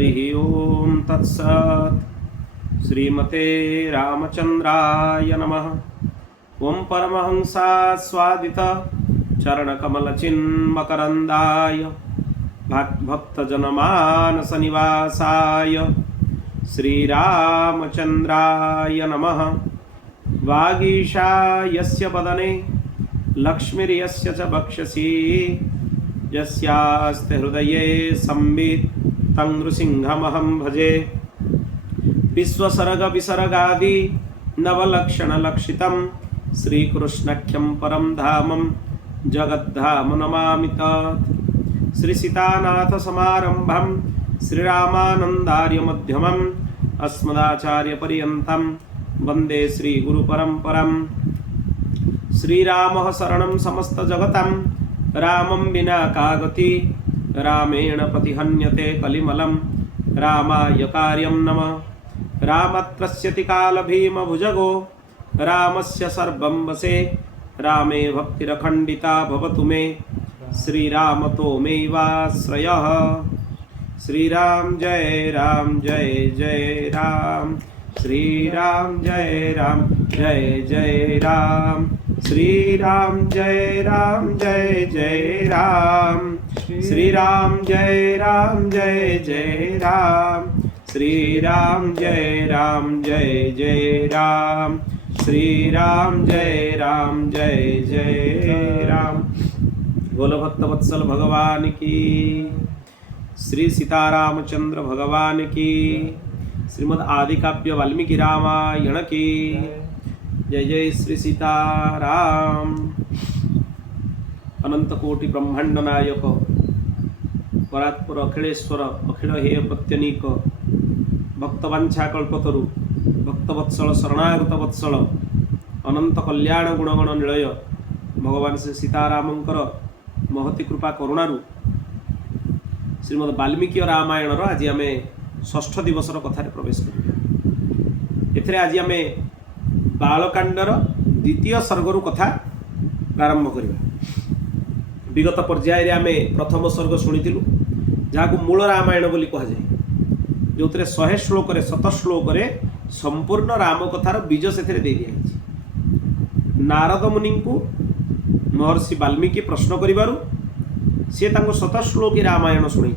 हरि ओम तत्सत्। श्रीमते रामचंद्राय नमः। ओम परमहंसा स्वादित चरणकमलचिन्मकरन्दाय भक्तजनमानस निवासाय श्रीरामचंद्राय नमः। वागीशायस्य वदने लक्ष्मीर्यस्य च वक्षसि यस्यास्ते हृदये संवित् तं नृसिंहमहं भजे। विश्वसर्ग विसर्गादि नवलक्षणलक्षितं श्रीकृष्णाख्यं परं धामं जगद्धाम नमामि तत्। श्रीसीतानाथसमारम्भं श्रीरामानन्दार्यमध्यमम् अस्मदाचार्यपर्यन्तं वन्दे श्रीगुरुपरम्पराम्। श्रीरामः शरणं समस्तजगतं रामं विना का गति। रामेण प्रतिहन्यते कलिमलं रामाय कार्यं नमः। रामत्रस्यति कालभीमभुजगो रामस्य सर्वं वशे। रामे भक्तिरखण्डिता भवतु मे श्रीरामतो मेवाश्रयः। श्रीराम जय जय राम। श्रीराम जय जय राम। श्रीराम जय जय राम। श्रीराम जय जय राम। श्रीराम जय जय राम। श्रीराम जय जय राम। बोलो भक्तवत्सल भगवान की। श्री सीतारामचंद्र भगवान की। श्रीमद् आदिकाव्य वाल्मीकि रामायण की जय जय। श्री सीताराम। अनंत कोटि ब्रह्मांड नायक परात्पर अखिलेश्वर अखिल हेय प्रत्यनीक भक्तवांछा कल्पतरु भक्तवत्सल शरणागत वत्सल अनंत कल्याण गुणगण निलय भगवान श्री सीतारामंकर महती कृपा करुणारु श्रीमद् वाल्मीकि रामायण आज आम षष्ठ दिवसर कथार प्रवेश करिया। एथिरे आज आम बालकांडर द्वितीय सर्गरु कथा प्रारंभ करिया। विगत पर्याय आम प्रथम सर्ग शुणिथिलु जहां मूल रामायण बोली कह जाए, जो 100 श्लोक 7 श्लोक संपूर्ण राम कथार बीज से दे दिया। नारद मुनि को महर्षि वाल्मीकि प्रश्न करिबारु से तांको 7 श्लोकी रामायण शुणी।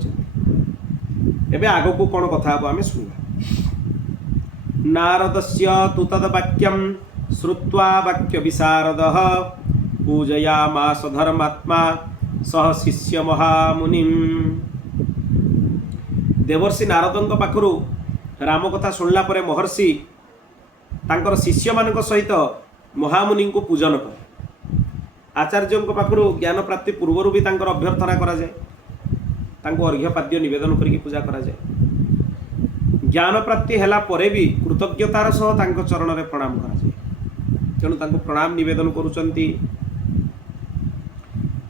एबे आगो को कौन कथा हम आम शुणा। नारदस्य तु तद्वाक्यं श्रुत्वा वाक्य विशारदः पूजयामास धर्मात्मा सह शिष्य महामुनिं। देवर्षि नारदंक पाखरु राम कथा शुणला परे महर्षि तांकर शिष्य मानक सहित महामुनि को पूजन कर। आचार्यों पाखरु ज्ञान प्राप्ति पूर्वर भी तांकर अभ्यर्थना करा जाए, तांको अर्घ्यपाद्य निवेदन करके पूजा करा जाए। ज्ञान प्राप्ति हैला परे भी कृतज्ञतार सह तांको चरण रे प्रणाम करा जाए। तेणु तांको प्रणाम निवेदन करूचंती।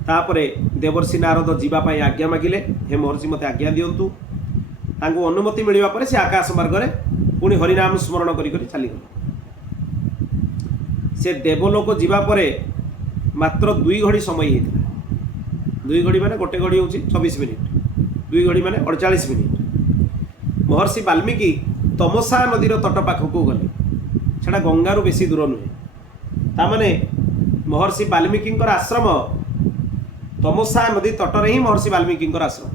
तापरे देवर्षि नारद जीवा पाई आज्ञा मागिले, हे महर्षि मते आज्ञा दियंतु। तांको अनुमति मिलिबा परे से आकाश मार्ग रे पुणी हरिनाम स्मरण करी करी चली गले। से देवलोक जीवा परे मात्र 2 घड़ी समय हेतिला। 2 घड़ी माने गोटे घड़ी होची 24 मिनिट, 2 घड़ी माने 48 मिनिट। महर्षि वाल्मीकि तमसा नदीर तट पाखक गले। छड़ा गंगारू बेसी दूर नुहे। तामाने महर्षि वाल्मीकि आश्रम तमसा नदी तटरे ही महर्षि वाल्मीकि आश्रम।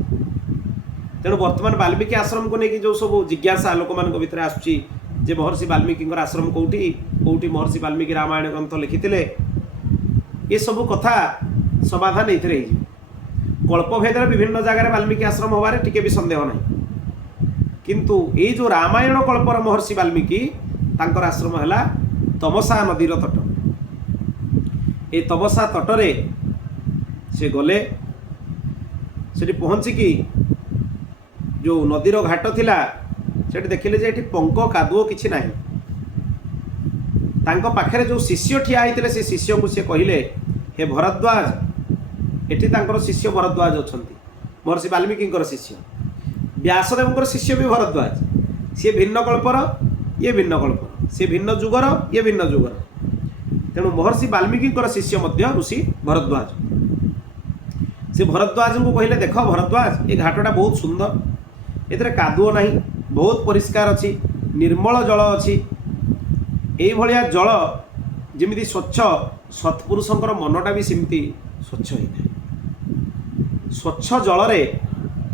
तेणु वर्तमान वाल्मीकि आश्रम को लेकिन जो सब जिज्ञासा लोक मान भीतर आसुची जे महर्षि वाल्मीकि आश्रम कौटी कौटी महर्षि वाल्मीकि रामायण ग्रंथ लिखिथिले, ये सब कथा समाधान ये कल्पभेद विभिन्न जगार वाल्मीकि आश्रम होबार टिके भी संदेह नहीं। किंतु ये जो रामायण कल्पर महर्षि वाल्मीकि तांकर आश्रम है तमसा नदीर तट। ये तमसा तटरे से गले से पहुँचिकी जो नदीर घाट थिला से देखिले जे पंक कादुओ किछि नाही। तांको पाखरे जो शिष्य ठिया होते से शिष्य को सी कहले, हे भरद्वाज, एठी तांकर शिष्य भरद्वाज अछंती। महर्षि वाल्मीकि शिष्य व्यासदेव शिष्य भी भरद्वाज। सी भिन्न कल्पर, ये भिन्न कल्पर, सी भिन्न जुगर, ये भिन्न जुगर। तेणु महर्षि वाल्मीकि शिष्य मध्य ऋषि भरद्वाज। से भरद्वाज को कहले, देख भरद्वाज, ये घाटटा बहुत सुंदर, एथिरे कादुओ नहीं, बहुत परिष्कार अच्छी, निर्मल जल अच्छी। यही भाया जल जमी स्वच्छ, सत्पुरुषंकर मनटा भी सेमती स्वच्छ होता है। स्वच्छ जल रे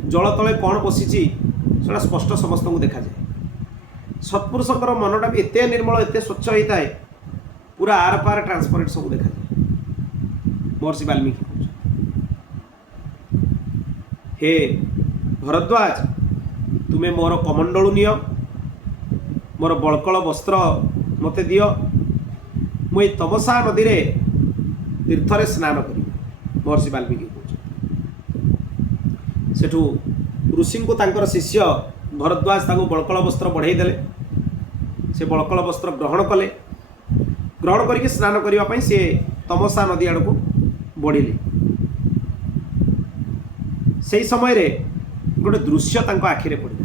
जल तले कौन बसी से स्पष्ट समस्त को देखा जाए। सत्पुरुषंकर मनटा भी एत निर्मल एत स्वच्छ होता है, पूरा आर पार ट्रांसपरेंट सब देखा जाए। महर्षि वाल्मीकि हे भरद्वाज, तुम्हें मोर कमंडलू नियो, मोर बलकल वस्त्र मते दियो, मुई तमसा नदी रे तीर्थरे स्नान करी। महर्षि वाल्मीकि सेठू ऋषि को तांकर शिष्य भरद्वाज तांको बलकल वस्त्र बढ़ाई देले। से बलकल वस्त्र ग्रहण कले, ग्रहण करके स्नान करने से तमसा नदी आड़ को बढ़िले। से समय रे गोटे दृश्य तांको आखिरे पड़ा।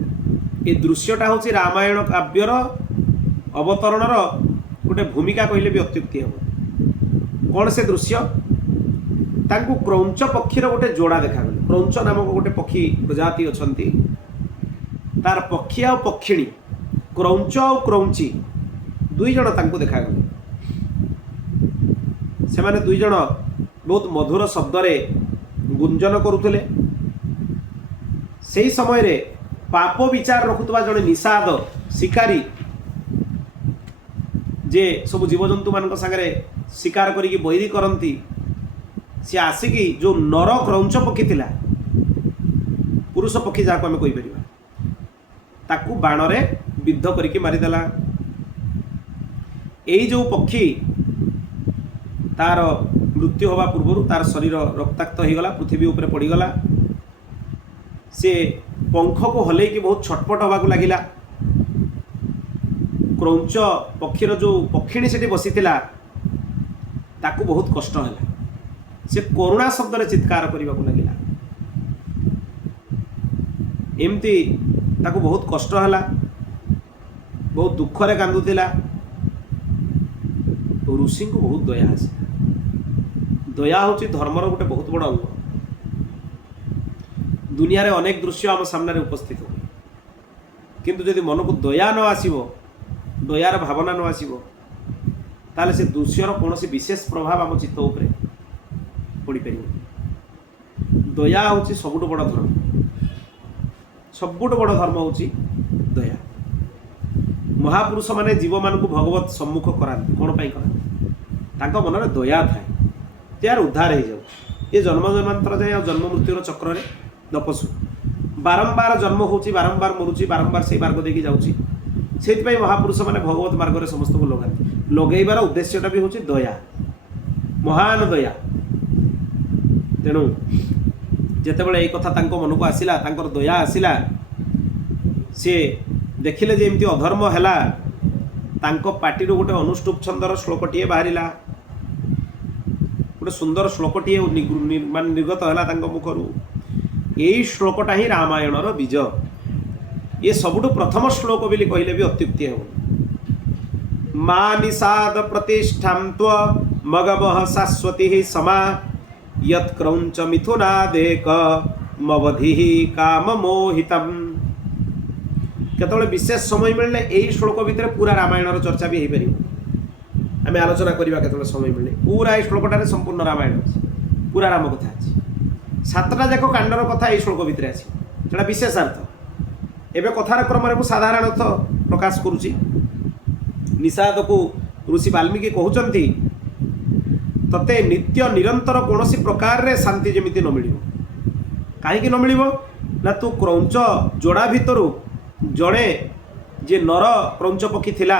ये दृश्यटा हूँ रामायण काव्यर अवतरणर गोटे भूमिका कहले भी अत्युक्ति हम। कौन से दृश्य? तांको क्रौंच पक्षीर गोटे जोड़ा देखागले। क्रौंच नामक गोटे पक्षी प्रजाति अछंती, तार पक्षी आ पक्षिणी क्रौंच आ क्रौंची दुई जण तांको देखागले। से माने दुई जण बहुत मधुर शब्द रे गुंजन करुथले। सेही समय रे पाप विचार रखुवा जड़े निषाद शिकारी जे सब जीवजंतु मान सागरे शिकार करी बैरी करती, सी आसिकी जो नर क्रौंच पक्षी थिला, पुरुष पक्षी जहाँ आम कहीपर, ताकू बाण रे विद्ध करके मारिदेला। यही जो पक्षी तार मृत्यु हवा पूर्व तार शरीर रक्ताक्त होगला, पृथ्वी उपरे पड़गला। से पंख को हलैकी बहुत छटपट हवा लगिला। क्रौंच पक्षीर जो पक्षिणी से बसी ताकू बहुत कष्ट है। से करुणा शब्द रे चित्कार करने को लगिला। एमती ताकू बहुत कष्ट है, बहुत दुख रे कांदुतिला। ऋषि को बहुत दया आसे। दया हूँ धर्मर गोटे बहुत बड़ अंग। दुनिया रे अनेक दृश्य आम सामने उपस्थित हुए, किंतु यदि मन को दया न आसीबो, दयार भावना न आसीबो, ताले से दृश्यर कौन विशेष प्रभाव आम चित्त उपरे पड़ी पार। दया हूँ सबुठ बड़ धर्म। सबुठ बड़ धर्म हूँ दया। महापुरुष माने जीव मान को भगवत सम्मुख कराते। कौन पाई कराते? तांको मन में दया थाए जे यार उद्धार हो जाऊ। ये जन्म जन्मांतर जाए जन्म मृत्युर चक्र रे दपसु बारंबार जन्म होची, बारंबार मरुची, बारंबार से मार्ग देकी जाउची। से महापुरुष माने भगवत मार्ग रे समस्त को लगाते। लगेबार उद्देश्यटा भी होची दया, महान दया। तेणु जेतेबेले एक कथा तांको मन को आसिला, तांकर दया आसिला, से देखिले जे एमती अधर्म हैला, तांको पाटिरु गोटे अनुष्टुप छंदर श्लोकटीए बाहरिला। गोटे सुंदर श्लोकटीए निर्गत हैला तांको मुखरु। यही श्लोकटा ही रामायणर बीज। ये सबुठ प्रथम श्लोक बोली कहले भी अत्युक्ति हो। मा निषाद प्रतिष्ठां त्व मगवः शाश्वती समा यत्क्रौंच मिथुनादेक मवधि काम मोहितम। केतବେଳେ विशेष समय मिलने यही श्लोक भितर पूरा रामायणर चर्चा भी हो पार। आम आलोचना करवा केतବେଳେ समय मिलने पूरा ये श्लोकटारे संपूर्ण रामायण अच्छी, पूरा राम कथा अच्छी। सातटा जाक कांडर कथा ये श्लोक भितर आसा विशेषार्थ। एवं कथार क्रम में साधारण अर्थ प्रकाश करुच्ची। निषाद को ऋषि वाल्मीकि कहते तते नित्य निरंतर कौन प्रकार रे शांति जमीती न मिल। कहीं न मिल ना तू क्रौंच जोड़ा भितर जड़े जे नर क्रौंच पक्षी थिला,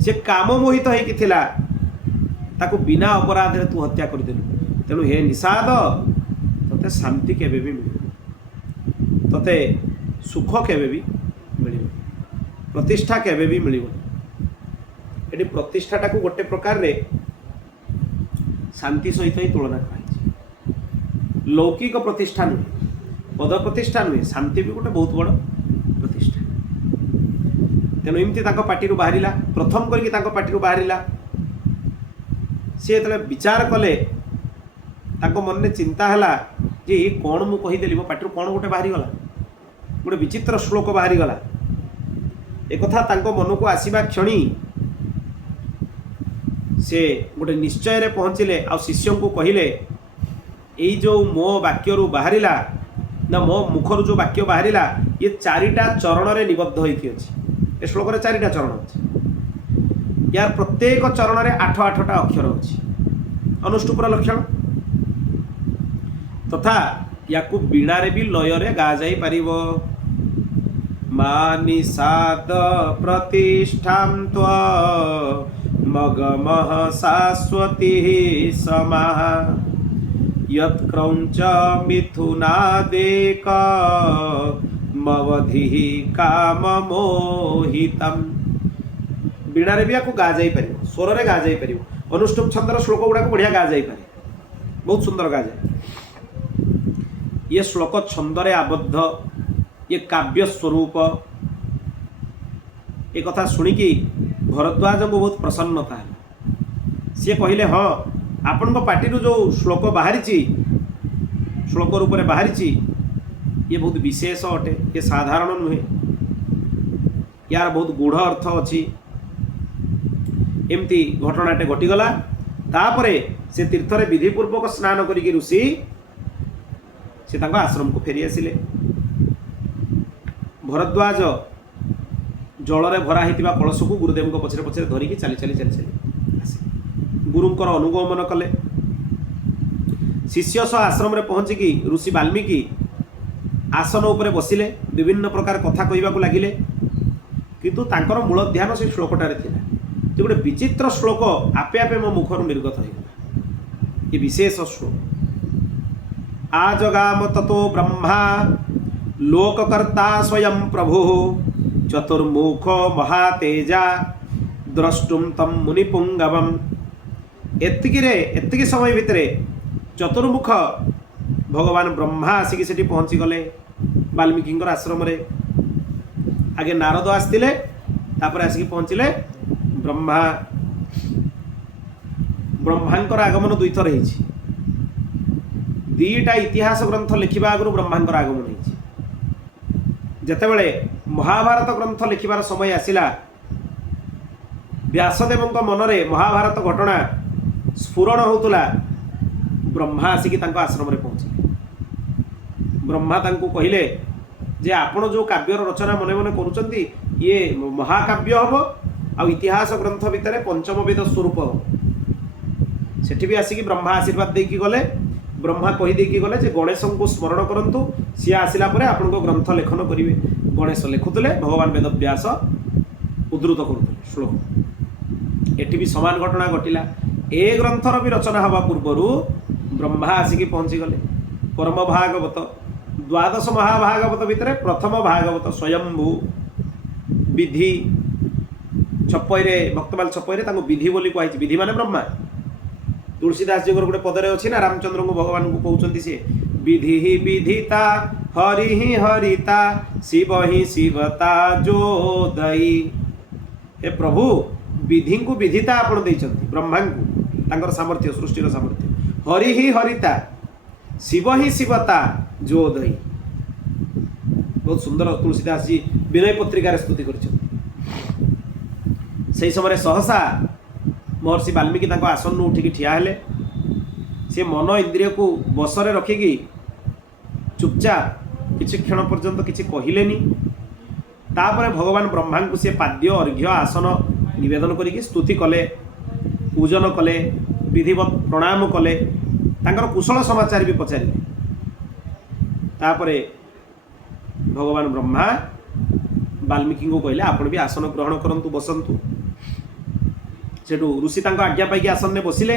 से काम मोहित होइकी थिला, ताकू बिना अपराध रे तू हत्या करदेलु। तेणु हे निषाद, तते शांति केबे भी मिल, तते सुख केबे भी मिल, प्रतिष्ठा केबे भी मिल। ये प्रतिष्ठाटा को गोटे प्रकार रे शांति सहित ही तुलना कराई। लौकिक प्रतिष्ठा नुहे, पद प्रतिष्ठा नुहे, शांति भी गोटे बहुत बड़ प्रतिष्ठा। तेणु एमती पार्टी बाहरिला, प्रथम करके पार्टी बाहरिला। सी जो विचार कले, मन में चिंता है जे ये कौन मुझे कहीदेली, मो पार्टी कौन गोटे बाहरी गला। गोटे विचित्र श्लोक बाहरी गला एक मन को आसवा क्षणी से गोटे निश्चय रे पहुँचले आ शिष्य को कहले यही जो मो वाक्य बाहरिला ना मो मुखर जो वाक्य बाहरिला ये चारिटा चरण रे निबद्ध होती अच्छी। ए श्लोक रे चारिटा चरण अच्छी। यार प्रत्येक चरण रे 8-8टा अक्षर अच्छी। अनुष्टुपर लक्षण तथा या वीणा रे भी लय रे गा जाई परिवो। मा निषाद प्रतिष्ठां त्वा मगमः शाश्वती समाः यत्क्रौञ्च मिथुनादेक मवधिः काममोहितम्। वीणा रे भी या गा जाई परिवो, स्वर रे गा जाई परिवो। अनुष्टुप छंदर श्लोक गुड़ा को बढ़िया गा जाई पारे, बहुत सुंदर गा जाए। ये श्लोक छंदरे आबद्ध, ये काव्य स्वरूप। एक कथा शुणिकी भरद्वाज को बहुत प्रसन्नता है। सी कहले हाँ आपण पार्टी जो श्लोक बाहरी श्लोक रूप में बाहरी ये बहुत विशेष अटे, ये साधारण नुहे, यार बहुत गूढ़ अर्थ अच्छी। एमती घटनाटे घटीगला। तापरे से तीर्थरे विधिपूर्वक स्नान करिकी ऋषि से आश्रम को फेरी आसिले। भरद्वाज जलरे भरा होता कलश को गुरुदेव पछरे पछरे धरिकी चली चली चली चली गुरुंकर अनुगमन कले। शिष्य सह आश्रम रे पहुँचिकी ऋषि वाल्मीकि आसन उपरे बसिले, विभिन्न प्रकार कथा कहवाक लगिले, किंतु तांकर मूल ध्यान से श्लोकटारे थिला। जो गोटे विचित्र श्लोक आपे आपे मो मुखर निर्गत होगा। ये विशेष श्लोक। आजगाम ततो ब्रह्मा लोककर्ता स्वयं प्रभु चतुर्मुख महातेजा द्रष्टुम तम मुनिपुंगवम। एतिकी समय भितर चतुर्मुख भगवान ब्रह्मा आसिक सेठी पहुँची गले वाल्मीकि आश्रम रे। आगे नारद आसते तापर आसिक पहुँचले ब्रह्मा। ब्रह्मांकर आगमन दुई थर होइछि। दीटा इतिहास ग्रंथ लिखा आगु ब्रह्मांकर आगमन होइछि। जेतेबेले महाभारत ग्रंथ लिखिबार समय आसिला, व्यासदेव मनरे महाभारत घटना स्फुरण होतुला। ब्रह्मा आसिक आश्रम रे पहुँचे। ब्रह्मा तांको कहले जे आपण जो काव्यर रचना मने मने करूचंती ये महाकाव्य हबो आ इतिहास ग्रंथ भितर पंचम वेद स्वरूप हम। सेठी भी आसिक ब्रह्मा आशीर्वाद देकी गले। ब्रह्मा कही देकी गले जे गणेश को स्मरण करंतु, सी आसिला परे आपण को ग्रंथ लेखन करिवे। गणेश लिखुतले, भगवान वेद व्यास उद्धृत करुतले श्लोक। एठी भी समान घटना घटिला। ए ग्रंथर भी रचना हवा पूर्वरु ब्रह्मा आसिक पहुँची गले। परम भागवत द्वादश महाभागवत भितर प्रथम भागवत स्वयंभू विधि छपईरे भक्तमाल छपईरे तांको विधि बोली कहछि। विधि माने ब्रह्मा। तुलसीदास जी गोटे पदरे अच्छी ना रामचंद्र को भगवान को कहते सी विधि ही विधिता हरि ही हरिता शिव ही शिवता जोदई। हे प्रभु विधि को विधिता आपण देइछंती ब्रह्मा को तांकर सामर्थ्य सृष्टिर सामर्थ्य। हरि ही हरिता शिव ही शिवता जोदई। बहुत सुंदर तुलसीदास जी विनय पत्रिकार स्तुति कर। से समय सहसा महर्षि वाल्मीकि आसन उठिकी ठिया हेले। से मन इंद्रिय को बसरे रखिकी चुपचाप किछि क्षण पर्यंत किछि कहिलेनी। तापरे भगवान ब्रह्मा को से पाद्य अर्घ्य आसन निवेदन करिकी स्तुति कले, पूजन कले, विधिवत प्रणाम कले, तांकर कुशल समाचार भी पचारिले। तापरे भगवान ब्रह्मा वाल्मीकि को कहले आपण भी आसन ग्रहण करंतु, बसंतु। सेठू ऋषि तांको आज्ञा पाई आसन में बसिले।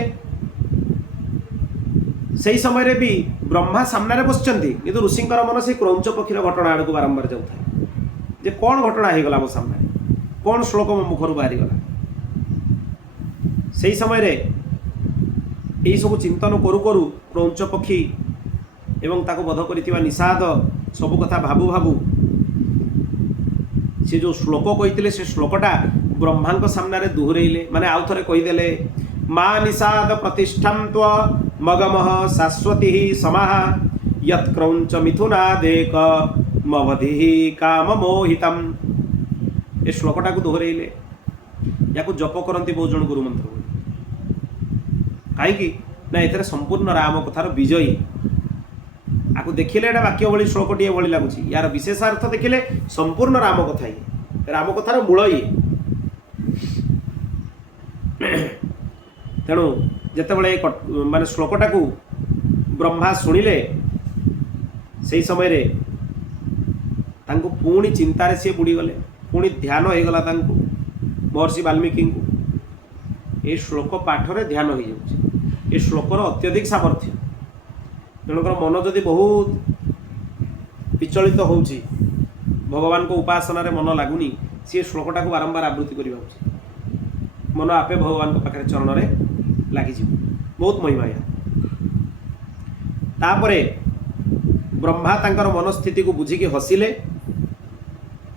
से समय रे भी ब्रह्मा सामने बसचंती, किंतु ऋषिंकर मन से क्रौंच पक्षीर घटना आड़ को बारंबार जाऊे जे कौन घटना हो गला मो सामने, कौन श्लोक मो मुखर बाहरी गला। से समय रे यही सब चिंतन करू करू क्रौंच पक्षी एवं ताको बध करिथिबा निषाद सब कथा भाबू भाबू से जो श्लोक कही से श्लोकटा ब्रह्मा सामने दोहरेले। माने आउ थे कहीदेले मा निषाद प्रतिष्ठां त्व मगमः शाश्वती समाः यत्क्रौंच मिथुनादेक मवधि काम मोहितम। ए श्लोकटा को दोहरेइले या जप करती बहुत जन गुरु मंत्र कहीं ना एथरे संपूर्ण राम कथार विजयी आपको देखिले एटा वाक्य भली श्लोकटीए भली लगुच यार विशेषार्थ देखिले संपूर्ण राम कथा ही राम कथार मूल ये तेणु जिते माने श्लोकटा को ब्रह्मा शुणिले से समय रे तांको पुणी चिंतार सी बुड़ी गले पुणी ध्यान हो गला तांको महर्षि वाल्मीकि को ये श्लोक पाठ रे ध्यान हो जाउछि ये श्लोकर अत्यधिक सामर्थ्य जनकर मन जदि बहुत विचलित होउछि भगवान को उपासना रे मन लागुनी सी श्लोकटा को बारंबार आवृत्ति करबा उचित मन आपे भगवान को पाखे चरण रे लागि जिवो बहुत महिमा या तापरे ब्रह्मा तांकर मनस्थिति को बुझिकी हसिले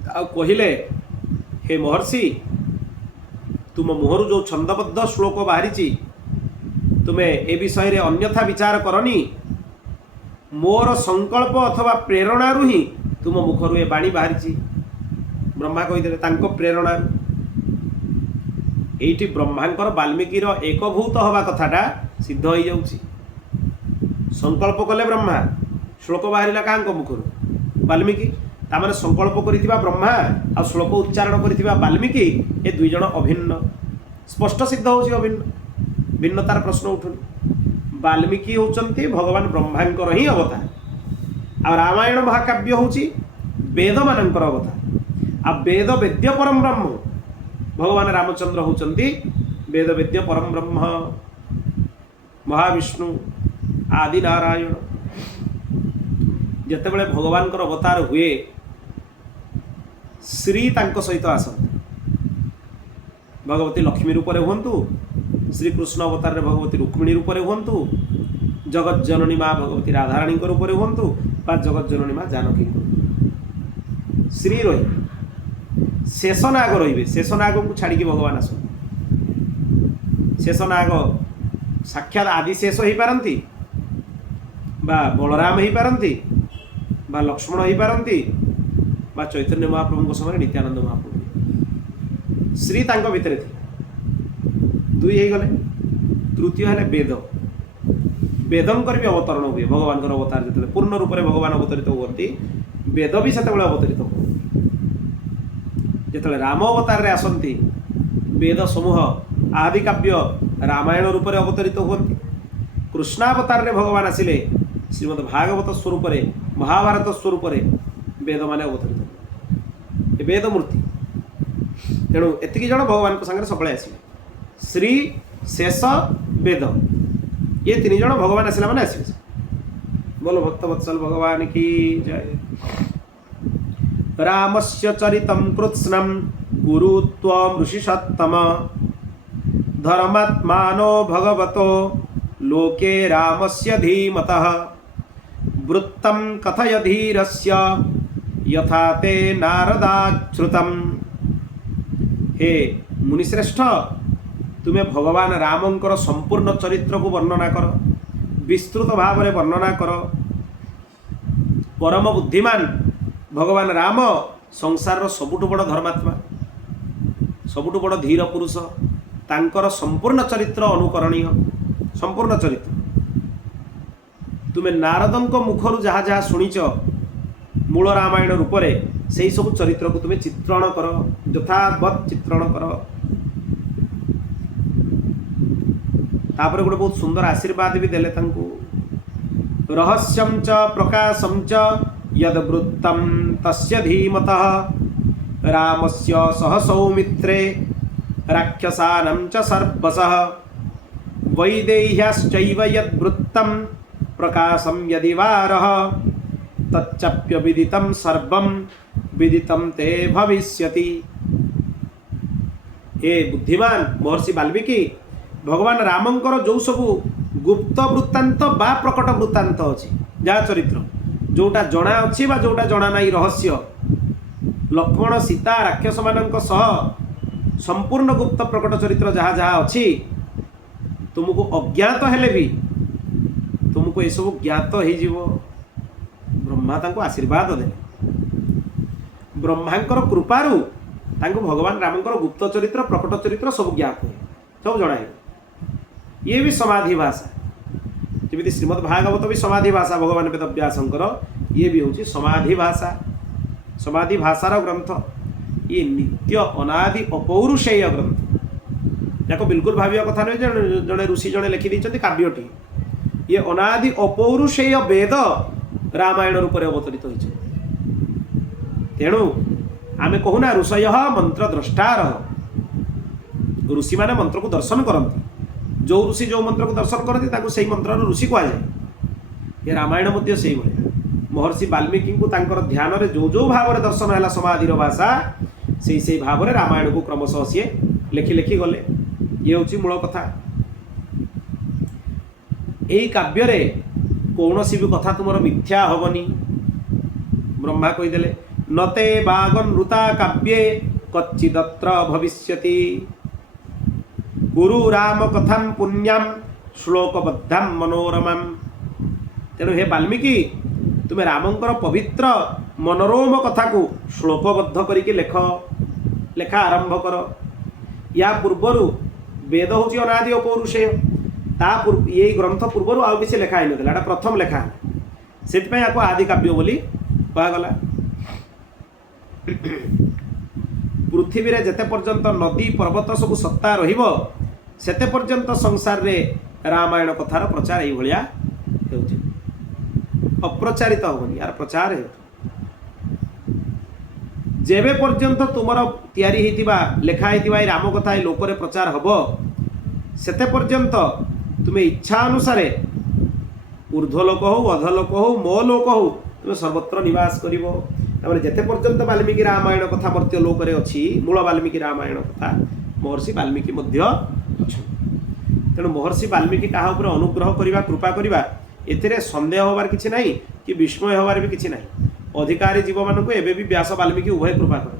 आ कहिले हे महर्षि तुम मुहरु जो छंदबद्ध श्लोक बाहरी तुम्हें ए विषय रे अन्यथा विचार करनी मोर संकल्प अथवा प्रेरणा ही तुम मुखरु ए बाणी बाहरी ब्रह्मा कहीदे तांको प्रेरणा एठी ब्रह्मांकर वाल्मीकिर एकभूत हवा कथाटा सिद्ध हो जाउछि संकल्प कले ब्रह्मा श्लोक बाहरिला कांको मुखरु वाल्मीकि तामाने संकल्प करिथिबा ब्रह्मा आ श्लोक उच्चारण करिथिबा वाल्मीकि ए दुई जण अभिन्न स्पष्ट सिद्ध होछि अभिन्न भिन्नतार प्रश्न उठुनी वाल्मीकि होचंती भगवान ब्रह्मांकर ही अवतार आ रामायण महाकाव्य होछि वेद मानकर अवतार आ वेद वेद्य परम ब्रह्म भगवान रामचंद्र होचंती वेद वेद्य परम ब्रह्म महाविष्णु आदि नारायण जितेबले भगवान अवतार हुए श्री तांको सहित आसती भगवती लक्ष्मी रूप में हूँ श्रीकृष्ण अवतार रे भगवती रुक्मिणी रूप में हूँ जगत जननी माँ भगवती राधाराणी रूप में हूँ जगत जननी माँ जानकी श्री रही शेषनाग रे शेषनाग को छाड़ी भगवान आस शेषनाग साक्षात आदिशेष हो पारती बा बलराम हो पारती बा लक्ष्मण हो पारती बा चैतन्य महाप्रभु समय नित्यानंद महाप्रभु श्री तांको भितर थी दुई हो गले तृतीय है वेद वेदंकर भी अवतरण हुए भगवान अवतार जो पूर्ण रूप से भगवान अवतरित होती वेद भी से अवतरित हो जो राम अवतार रे आसती वेद समूह आदि काव्य रामायण रूप से अवतरित होती कृष्णावतार रे भगवान आसिले श्रीमद भागवत स्वरूप महाभारत स्वरूप वेद माने अवतरित वेद मूर्ति तेणु एतिकी जन भगवान सागर सब आसवे श्री शेष वेद ये तीन जन भगवान आसला मैंने आसवे बोलो भक्तवत्सल भगवान की जय रामस्य चरितं कृत्स्नं कुरु त्वं ऋषिसत्तम धर्मात्मानो भगवतो लोके रामस्य धीमतः वृत्तं कथय धीरस्य यथा ते नारदाच्छ्रुतम्। हे मुनिश्रेष्ठ तुम्हें भगवान रामंकर संपूर्ण चरित्र को वर्णना कर विस्तृत भाव में वर्णना कर परम बुद्धिमान भगवान राम संसार सबुठ बड़ धर्मात्मा सबुठ बड़ धीर पुरुष तांकर संपूर्ण चरित्र अनुकरणीय संपूर्ण चरित्र तुम्हें नारदों मुखर जहाँ जहाँ शुणीच मूल रामायण रूप से सब चरित्र को तुम्हें चित्रण कर यथावत चित्रण कर तापर गोटे बहुत सुंदर आशीर्वाद भी देले रहस्यम च प्रकाशम च यद वृत्तम तस्य धीमतः रामस्य सह सौमित्रे राक्षसानं च सर्वसः वैदेह्याश्चैव यद वृत्तम प्रकाशम यदि वारः तच्चप्य विदितं सर्वं विदितं ते भविष्यति। हे बुद्धिमान महर्षि वाल्मीकि भगवान रामंकर जो सबू गुप्त वृत्तांत बा प्रकट वृत्तांत अच्छी जहाँ चरित्र जोटा जना अच्छी बा जोटा जना नहीं रहस्य लक्ष्मण सीता राक्षस मानक सह संपूर्ण गुप्त प्रकट चरित्र जहाँ जहाँ अच्छी तुमको अज्ञात हेले भी तुमको ये सब ज्ञात हो ब्रह्मा तांको आशीर्वाद दे ब्रह्मांकर कृपारू तांको भगवान रामंकर गुप्त चरित्र प्रकट चरित्र सब ज्ञात हुए सब जन ये भी समाधि भाषा जमी श्रीमद् भागवत भी समाधि भाषा भगवान वेदव्यासंकर ये भी हूँ समाधि भाषा समाधि भाषार ग्रंथ ये नित्य अनादि अपौरुषेय ग्रंथ या बिल्कुल भाविया कथा नुहे जड़े ऋषि जड़े लिखिदी काव्यटी ये अनादि अपौरुषेय वेद रामायण रूप से अवतरित होती तेणु आमे कहूना ऋषय मंत्र द्रष्टार ऋषि माने मंत्र को दर्शन करती जो ऋषि जो मंत्र को दर्शन करती से मंत्र ऋषि कह जाए ये रामायण मध्य से महर्षि वाल्मीकि को तांकर ध्यान रे जो भाव में दर्शन है समाधि भाषा से भाव में रामायण को क्रमशः सी लेखि लेखि गले ये हूँ मूल कथा यही काव्य कौन सी भी कथा तुम मिथ्या हबनी ब्रह्मा कहीदेले नते बागनृता काव्ये कच्चिदत्र भविष्यति गुरु राम कथां पुण्यां श्लोकबद्धां मनोरमां तेणु हे वाल्मीकि तुम्हें रामंकर पवित्र मनोरम कथा को श्लोकबद्ध करके लेखा आरंभ कर या पूर्वर वेद हूँ अनादि अपौरुषेय ये ग्रंथ पूर्वर आउ किसी लेखा ही ना प्रथम लेखा से आदि काव्य बोली कहगला पृथ्वी रे जेते पर्यंत नदी पर्वत सब सत्ता रहिबो सेते पर्यंत संसार रे रामायण कथार प्रचार यही भाया होउछि अप्रचारित होबनी यार प्रचार है जेबे पर्यंत तुमर तैयारी हेतिबा लेखा हेतिबा राम कथा ए लोक रे प्रचार हबो सेते पर्यंत तुम्हें इच्छा अनुसार ऊर्ध्वलोक हो अधलोक हो मो लोक हो तुम्हें सर्वत्र निवास करिवो तापर जेते पर्यंत वाल्मीकि रामायण कथा मर्त्य लोक रे अछि मूल वाल्मीकि रामायण कथा महर्षि वाल्मीकि मध्य अछि तेणु महर्षि वाल्मीकि काहा ऊपर अनुग्रह करिबा कृपा करिबा एथिरे संदेह होबार किछि नाही कि विस्मय होबार भी किछि नाही अधिकारी जीव मानक एबे भी व्यास वाल्मीकि उभय कृपा कर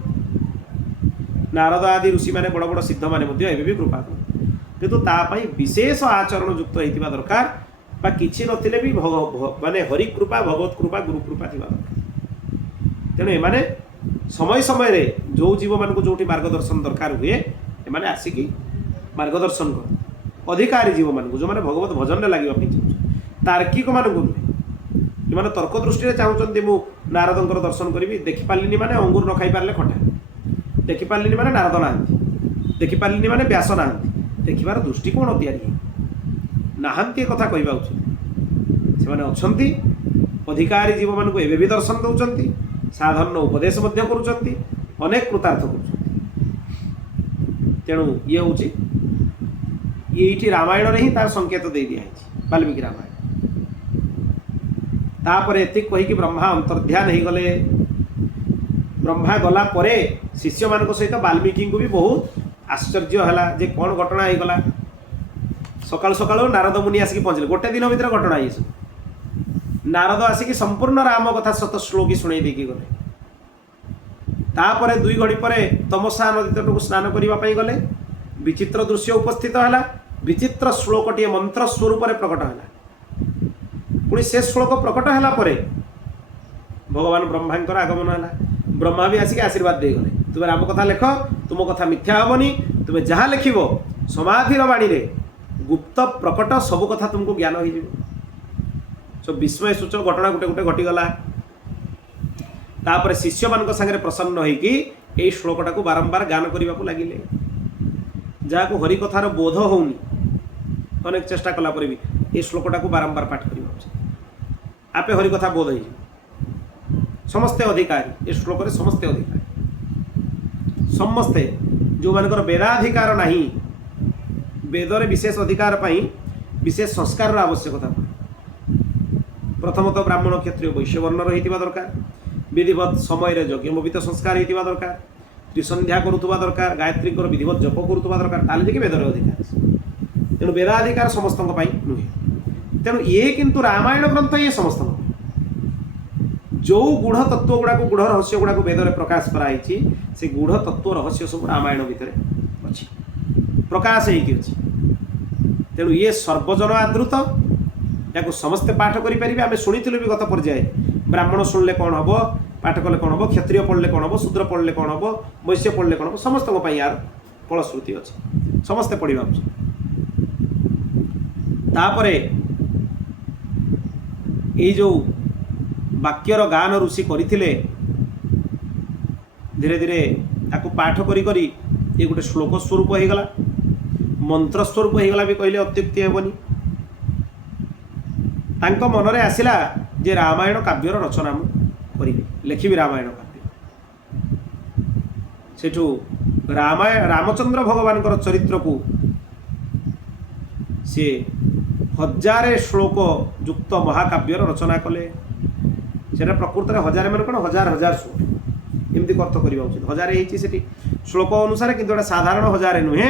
नारद आदि ऋषि माने बड़ बड़ सिद्ध माने मध्य एबे भी कृपा कर किंतु तापाई विशेष आचरण युक्त होइतिबा दरकार बा किछि नथिले भी माने हरि कृपा भगवत कृपा गुरु कृपा थिबा दरकार तेणु एमाने समय समय रे जो जीव मानक जोटी मार्गदर्शन दरकार हुए एमाने आसिकी मार्गदर्शन कर अधिकारी जीव मानक जो माने भगवत भजन रे लागिबा पई तार्किक मानक नुहे जो तर्क दृष्टि चाहते मु नारदंकर दर्शन करी देखिपारे माने अंगूर न खाई पारे खटा देखिपारे माने नारद ना देखिपारे माने व्यास ना देखार दृष्टिकोण तैयारी नाहांती कथा कहवा उचित से अच्छा अधिकारी जीव मानक एवं भी दर्शन दौरान साधारण उपदेश अनेक कृतार्थ कर तेणु ये हूँ ये रामायण रे ही तार संकेत दे दिया वाल्मीकि रामायण तापर एतिक कहीकि ब्रह्मा अंतर्ध्यान हो गले ब्रह्मा गला परे शिष्य मान सहित वाल्मीकि को भी बहुत आश्चर्य है जे कौन घटना हो गला सकाल सकाल नारद मुनि आसिक पहुँचले गोटे दिन भर घटना ये नारद आसिक संपूर्ण राम कथा शत श्लोकी शुणई देकी गले तापर 2 घड़ी पर तमसा नदी तटक स्नान करने गले विचित्र दृश्य उपस्थित है विचित्र श्लोकटे मंत्र स्वरूप प्रकट है पुणी से श्लोक प्रकट है भगवान ब्रह्मांकर आगमन है ब्रह्मा भी आसिक आशीर्वाद दे गले तुम्हें राम कथा लेख तुम कथा मिथ्या हेनी तुम्हें जहाँ लिख समाधि बाणी रे गुप्त प्रकट सब कथा तुमको ज्ञान हो सब विस्मय सूचक घटना गोटे गोटे घटीगला तापर शिष्य मान सागर प्रसन्न होगी यही श्लोकटा को बारंबार गान करने को लगिले जहाँ को हरि कथार बोध होनी अनेक चेष्टा कला पर भी ये श्लोकटा को बारंबार पाठ करवा आपे हरि कथा बोध हो समस्ते अधिकारी ये श्लोक समस्ते अधिकारी समस्ते जो मानकर वेदाधिकार नहीं वेदर विशेष अधिकार पाई विशेष संस्कार आवश्यकता प्रथमतः ब्राह्मण क्षत्रिय वैश्य वर्ण रही दरकार विधिवत समय यज्ञोपवीत संस्कार होता दरकार त्रिसंध्या करुवा दरकार गायत्री विधिवत जप करुवा दरकार ताले कि वेदर अधिकार तेणु वेदाधिकार समस्त नुहे तेणु ये किंतु रामायण ग्रंथ ये समस्त जो गूढ़ तत्व गुड़ाक गूढ़ रहस्य गुड़ाक वेदर प्रकाश कराई से गूढ़ तत्व रहस्य सब रामायण भितर अच्छी प्रकाश होगी तेणु ये सर्वजन आदृत या समस्ते पाठ करें आम शुणी भी गत पर्याय ब्राह्मण शुणिले कौन हम पाठ कले कौन हम, क्षत्रिय पढ़ले कौन हम, शूद्र पढ़ले कौन हम, वैश्य पढ़ले कौन हम, समस्त यार फलश्रुति अच्छे समस्ते पढ़ा उचित। तापर ये जो वाक्यर गान ऋषि करथिले धीरे धीरे ताकू पाठ करी करी ये गोटे श्लोक स्वरूप हो गला, मंत्र स्वरूप हो गला भी कहले अत्युक्ति हेबनी। तांको मनरे आसिला जे रामायण काव्यर रचना मु करी लिखिबी रामायण काव्य। सेठू रामायण रामचंद्र भगवान चरित्र को सी 1000 श्लोक युक्त महाकाव्यर रचना कले। सेटा प्रकृत में 1000 मान कौन 1000 श्लोक एमती अर्थ करवा उचित। 1000 होती श्लोक अनुसार किंतु एटा साधारण 1000 नुहे,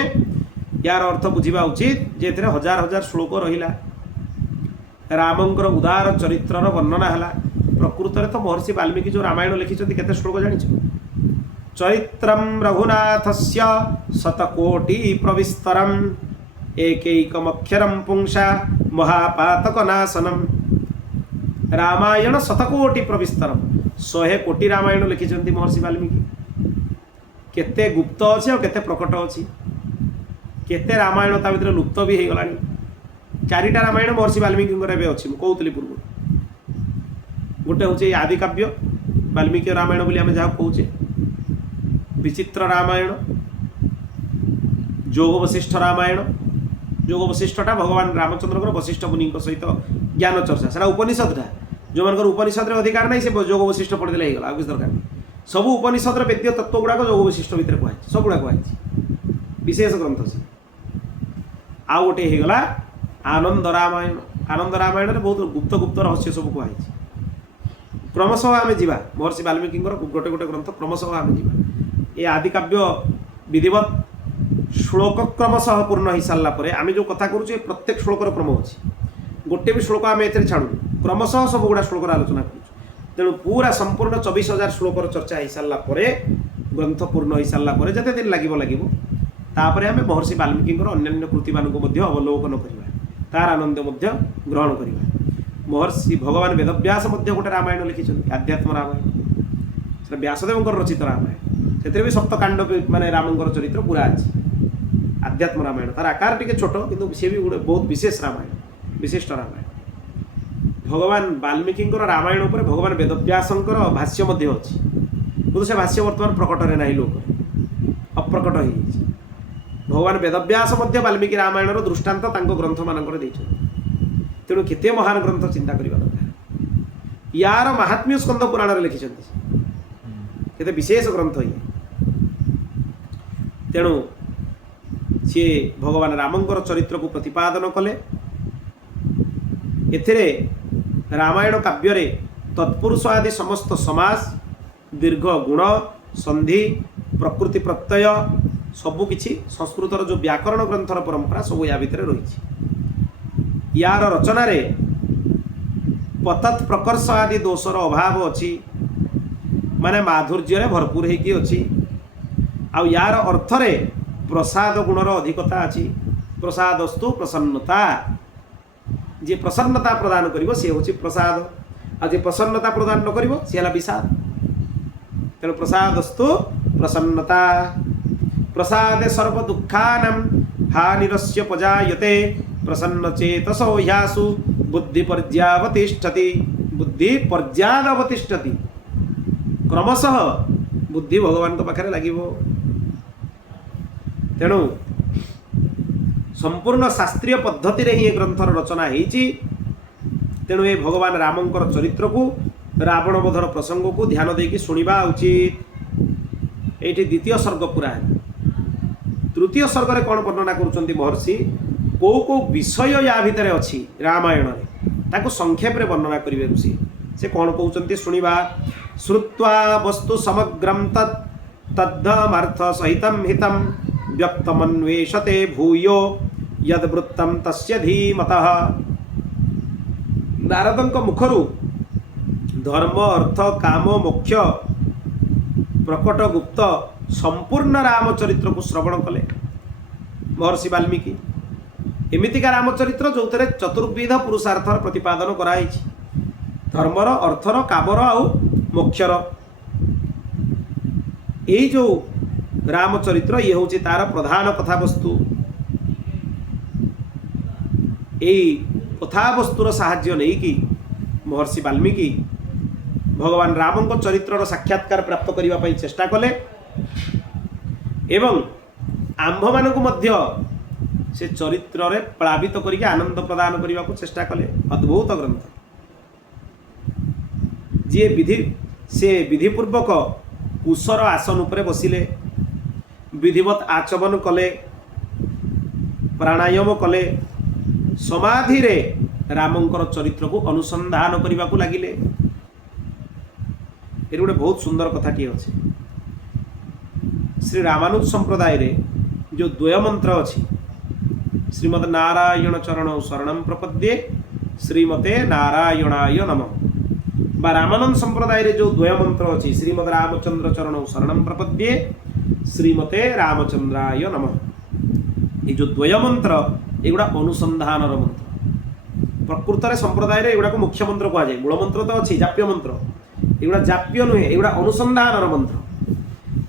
यार अर्थ बुझा उचित जे 1000 श्लोक रहिला। रामंकर उदार चरित्र वर्णना है। प्रकृत में तो महर्षि वाल्मीकि जो रामायण लिखिं केते श्लोक जानी चरित्रम रघुनाथस्य शतकोटि प्रविस्तरम एकैकमक्षरम पुंसा महापातक नाशनम। रामायण शतकोटि प्रविस्तरम 100 कोटी रामायण लिखिं महर्षि वाल्मीकि। केते गुप्त अच्छे और केते प्रकट अच्छी, केते रामायण ता भीतर लुप्त भी हो गलानी। 4टा रामायण महर्षि वाल्मीकि अच्छी कहूली पूर्व। गोटे हूँ आदि काव्य वाल्मीकि रामायण बोली आम जहाँ कहे, विचित्र रामायण, जोग वशिष्ठ रामायण। जोग वशिष्ठटा भगवान रामचंद्र वशिष्ठ मुनि सहित ज्ञान चर्चा, से उपनिषदटा जो मान उपनिषद अधिकार नहीं से जोग वशिष्ठ पढ़ी होगा किसी दरकार नहीं। सब उपनिषद वेद्य तत्व गुड़ाक जोग वशिष्ठ भितर कहुई, सब गुड़ा कहुई विशेष ग्रंथ से। आउ गोटे होगला आनंद रामायण। आनंद रामायण में बहुत गुप्त गुप्त रहस्य सब कहुई। क्रमशः आम जा महर्षि वाल्मीकि गोटे गोटे ग्रंथ क्रमशः आम जा। ये आदि काव्य विधिवत श्लोक क्रमशः पूर्ण हो सारापर आम जो कथा करुचे प्रत्येक श्लोकर क्रम अच्छी। गोटे भी श्लोक आम ए छाड़ू क्रमशः सब गुड़ा श्लोकर आलोचना करूँ। तेणु पूरा संपूर्ण 24,000 श्लोकर चर्चा हो सारापर ग्रंथ पूर्ण हो सारापर जिते दिन लगे तापर आम महर्षि वाल्मीकि अन्य कृति मान अवलोकन करवा, तार आनंद ग्रहण करवा। महर्षि भगवान वेदव्यास गोटे रामायण लिखिं आध्यात्म रामायण। व्यासदेव रचित रामायण से भी सप्तकांड माने रामंकर चरित्र पूरा अच्छी। आध्यात्म रामायण तार आकार टे छोट किंतु सी भी गोटे बहुत विशेष रामायण, विशिष्ट रामायण। भगवान वाल्मीकि रामायण उपर भगवान वेदव्यास भाष्य अच्छी, किंतु से भाष्य बर्तमान प्रकट है ना, लोक अप्रकट हो। भगवान वेदव्यास वाल्मीकि रामायण दृष्टांत ग्रंथ मानक तेणु केते महान ग्रंथ चिंता करवा दरकार। यार महात्म्य स्कंद पुराण लिखिं केते विशेष ग्रंथ ये। तेणु सी भगवान रामंकर चरित्र को प्रतिपादन कले। एथिरे रामायण काव्य तत्पुरुष आदि समस्त समास, दीर्घ गुण, संधि, प्रकृति प्रत्यय सबुकिछि संस्कृतर जो व्याकरण ग्रंथर परंपरा सब या भितर रही। यार रचनारे पतत् प्रकर्ष आदि दोषर अभाव अच्छी, माने माधुर्य भरपूर होगी अच्छी। आ यार अर्थरे प्रसाद गुणर अधिकता अच्छी। प्रसादस्तु प्रसन्नता, जे प्रसन्नता प्रदान करिवो से होची प्रसाद, आ जे प्रसन्नता प्रदान न करिवो से हला विषाद। तेणु प्रसादस्तु प्रसन्नता। प्रसादे सर्व दुःखानां हानिरस्य पजायते, प्रसन्न चेतसो ह्यासु बुद्धि पर्यावतिष्ठति। बुद्धि पर्यावतिष्ठति क्रमशः बुद्धि भगवान पाखे लगे। तेणु संपूर्ण शास्त्रीय पद्धति रे ही ग्रंथर रचना होती। तेणु ये भगवान रामंकर चरित्र को रावण बधर प्रसंग को ध्यान देकी शुणा उचित। ये द्वितीय सर्ग पूरा है। तृतीय सर्ग रे कौन वर्णना करुँच महर्षि कौ कौ विषय या भितर अच्छी रामायण ताको संक्षेप रे वर्णना करेंगे ऋषि। से कौन कहते शुणा। श्रुत्वा वस्तु समग्रम तद्धमर्थ सहितं हितं व्यक्तमन्वेषते भूयो यद्वृत्तं तस्य धीमतः। नारदंक मुखरु धर्म अर्थ काम मोक्ष प्रकट गुप्त संपूर्ण रामचरित्र को श्रवण कले महर्षि वाल्मीकि। एमितिका रामचरित्र जो चतुर्विध पुरुषार्थर प्रतिपादन कराई, धर्मर अर्थर कामर आउ मोक्षर यही जो रामचरित्र ये हूँ तार प्रधान कथावस्तु। यही कथावस्तुर साहाय्य नहीं कि महर्षि वाल्मीकि भगवान राम चरित्र साक्षात्कार प्राप्त करने चेष्टा कले एवं आंभ मानक मध्य से चरित्र रे प्लावित करके आनंद प्रदान करने को चेष्टा कले। अद्भुत ग्रंथ जी विधि से विधिपूर्वक कुशर आसन उपरे बसिले, विधिवत आचमन कले, प्राणायाम कले, समाधि रे रामंकर चरित्र को अनुसंधान करने को लगिले। ये गोटे बहुत सुंदर कथाटी अच्छे। श्री रामानुज संप्रदाय रे जो द्वय मंत्र अच्छी, श्रीमद नारायण चरण शरणं प्रपद्ये श्रीमते नारायणाय नमः, बा रामानंद संप्रदाय रे जो द्वय मंत्र अच्छी, श्रीमद रामचंद्र चरण शरणं प्रपद्ये श्रीमते रामचंद्राय नमः। ये जो द्वय मंत्र एगुड़ा अनुसंधान मंत्र। प्रकृत में संप्रदाय रे एगुड़ा को मुख्य मंत्र कह जाए। मूल मंत्र तो अच्छी जाप्य मंत्र, एगुड़ा जाप्य नुहे, एगुड़ा अनुसंधान मंत्र।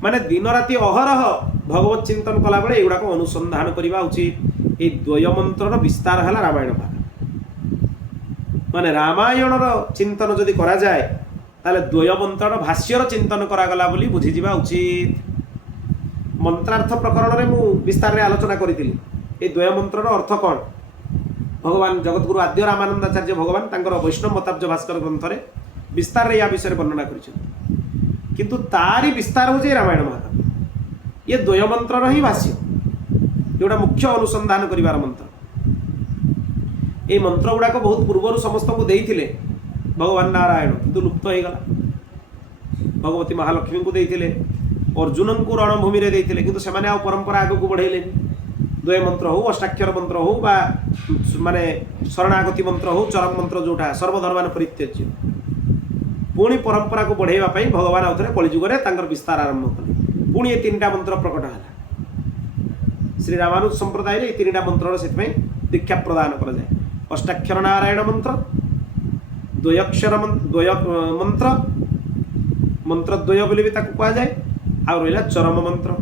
माने दिन राति अहरह भगवत चिंतन कला बेले एगुड़ा को अनुसंधान करवा उचित। ये द्वय मंत्र विस्तार है रामायण भाग। माने रामायण चिंतन जदि करा जाए ताले द्वय मंत्र भाष्यर चिंतन करागला बोली बुझी जिबा उचित। मंत्रार्थ प्रकरण में मु विस्तार रे आलोचना करी। ये द्वय मंत्र अर्थ कौन भगवान जगतगुरु आद्य रामानंदाचार्य भगवान तांकर वैष्णव मताब्ज भास्कर ग्रंथ रे विस्तार रे या विषय वर्णना करिसें। किंतु तारी विस्तार हो रामायण महाकाव्य। ये द्वय मंत्र ही भाष्य जोड़ा मुख्य अनुसंधान करिवार मंत्र। ये मंत्र गुड़ाक बहुत पूर्वर समस्त को देइथिले भगवान नारायण, किंतु लुप्त हो गला। भगवती महालक्ष्मी को देइथिले, अर्जुन को रणभूमि रे देइथिले, किंतु से माने आ परंपरा आगु को बढ़ेले। द्वय मंत्र हो, अष्टाक्षर मंत्र हो, बा माने शरणागति मंत्र हो, चरम मंत्र जोटा सर्वधर्मान परित्यज्य, पुणी परंपरा को बढ़ाइबा पई भगवान आउथरे कलिजुग रे तांकर विस्तार आरंभ कले। पुणी ये तीनटा मंत्र प्रकट है। श्री रामानुज संप्रदाय रे तीनटा मंत्र से दीक्षा प्रदान करा जाए। अष्टाक्षर नारायण मंत्र, द्वयक्षर द्वय मंत्र, मंत्र द्वय बोली भी ताकू कहा जाए। आ रहा चरम मंत्र।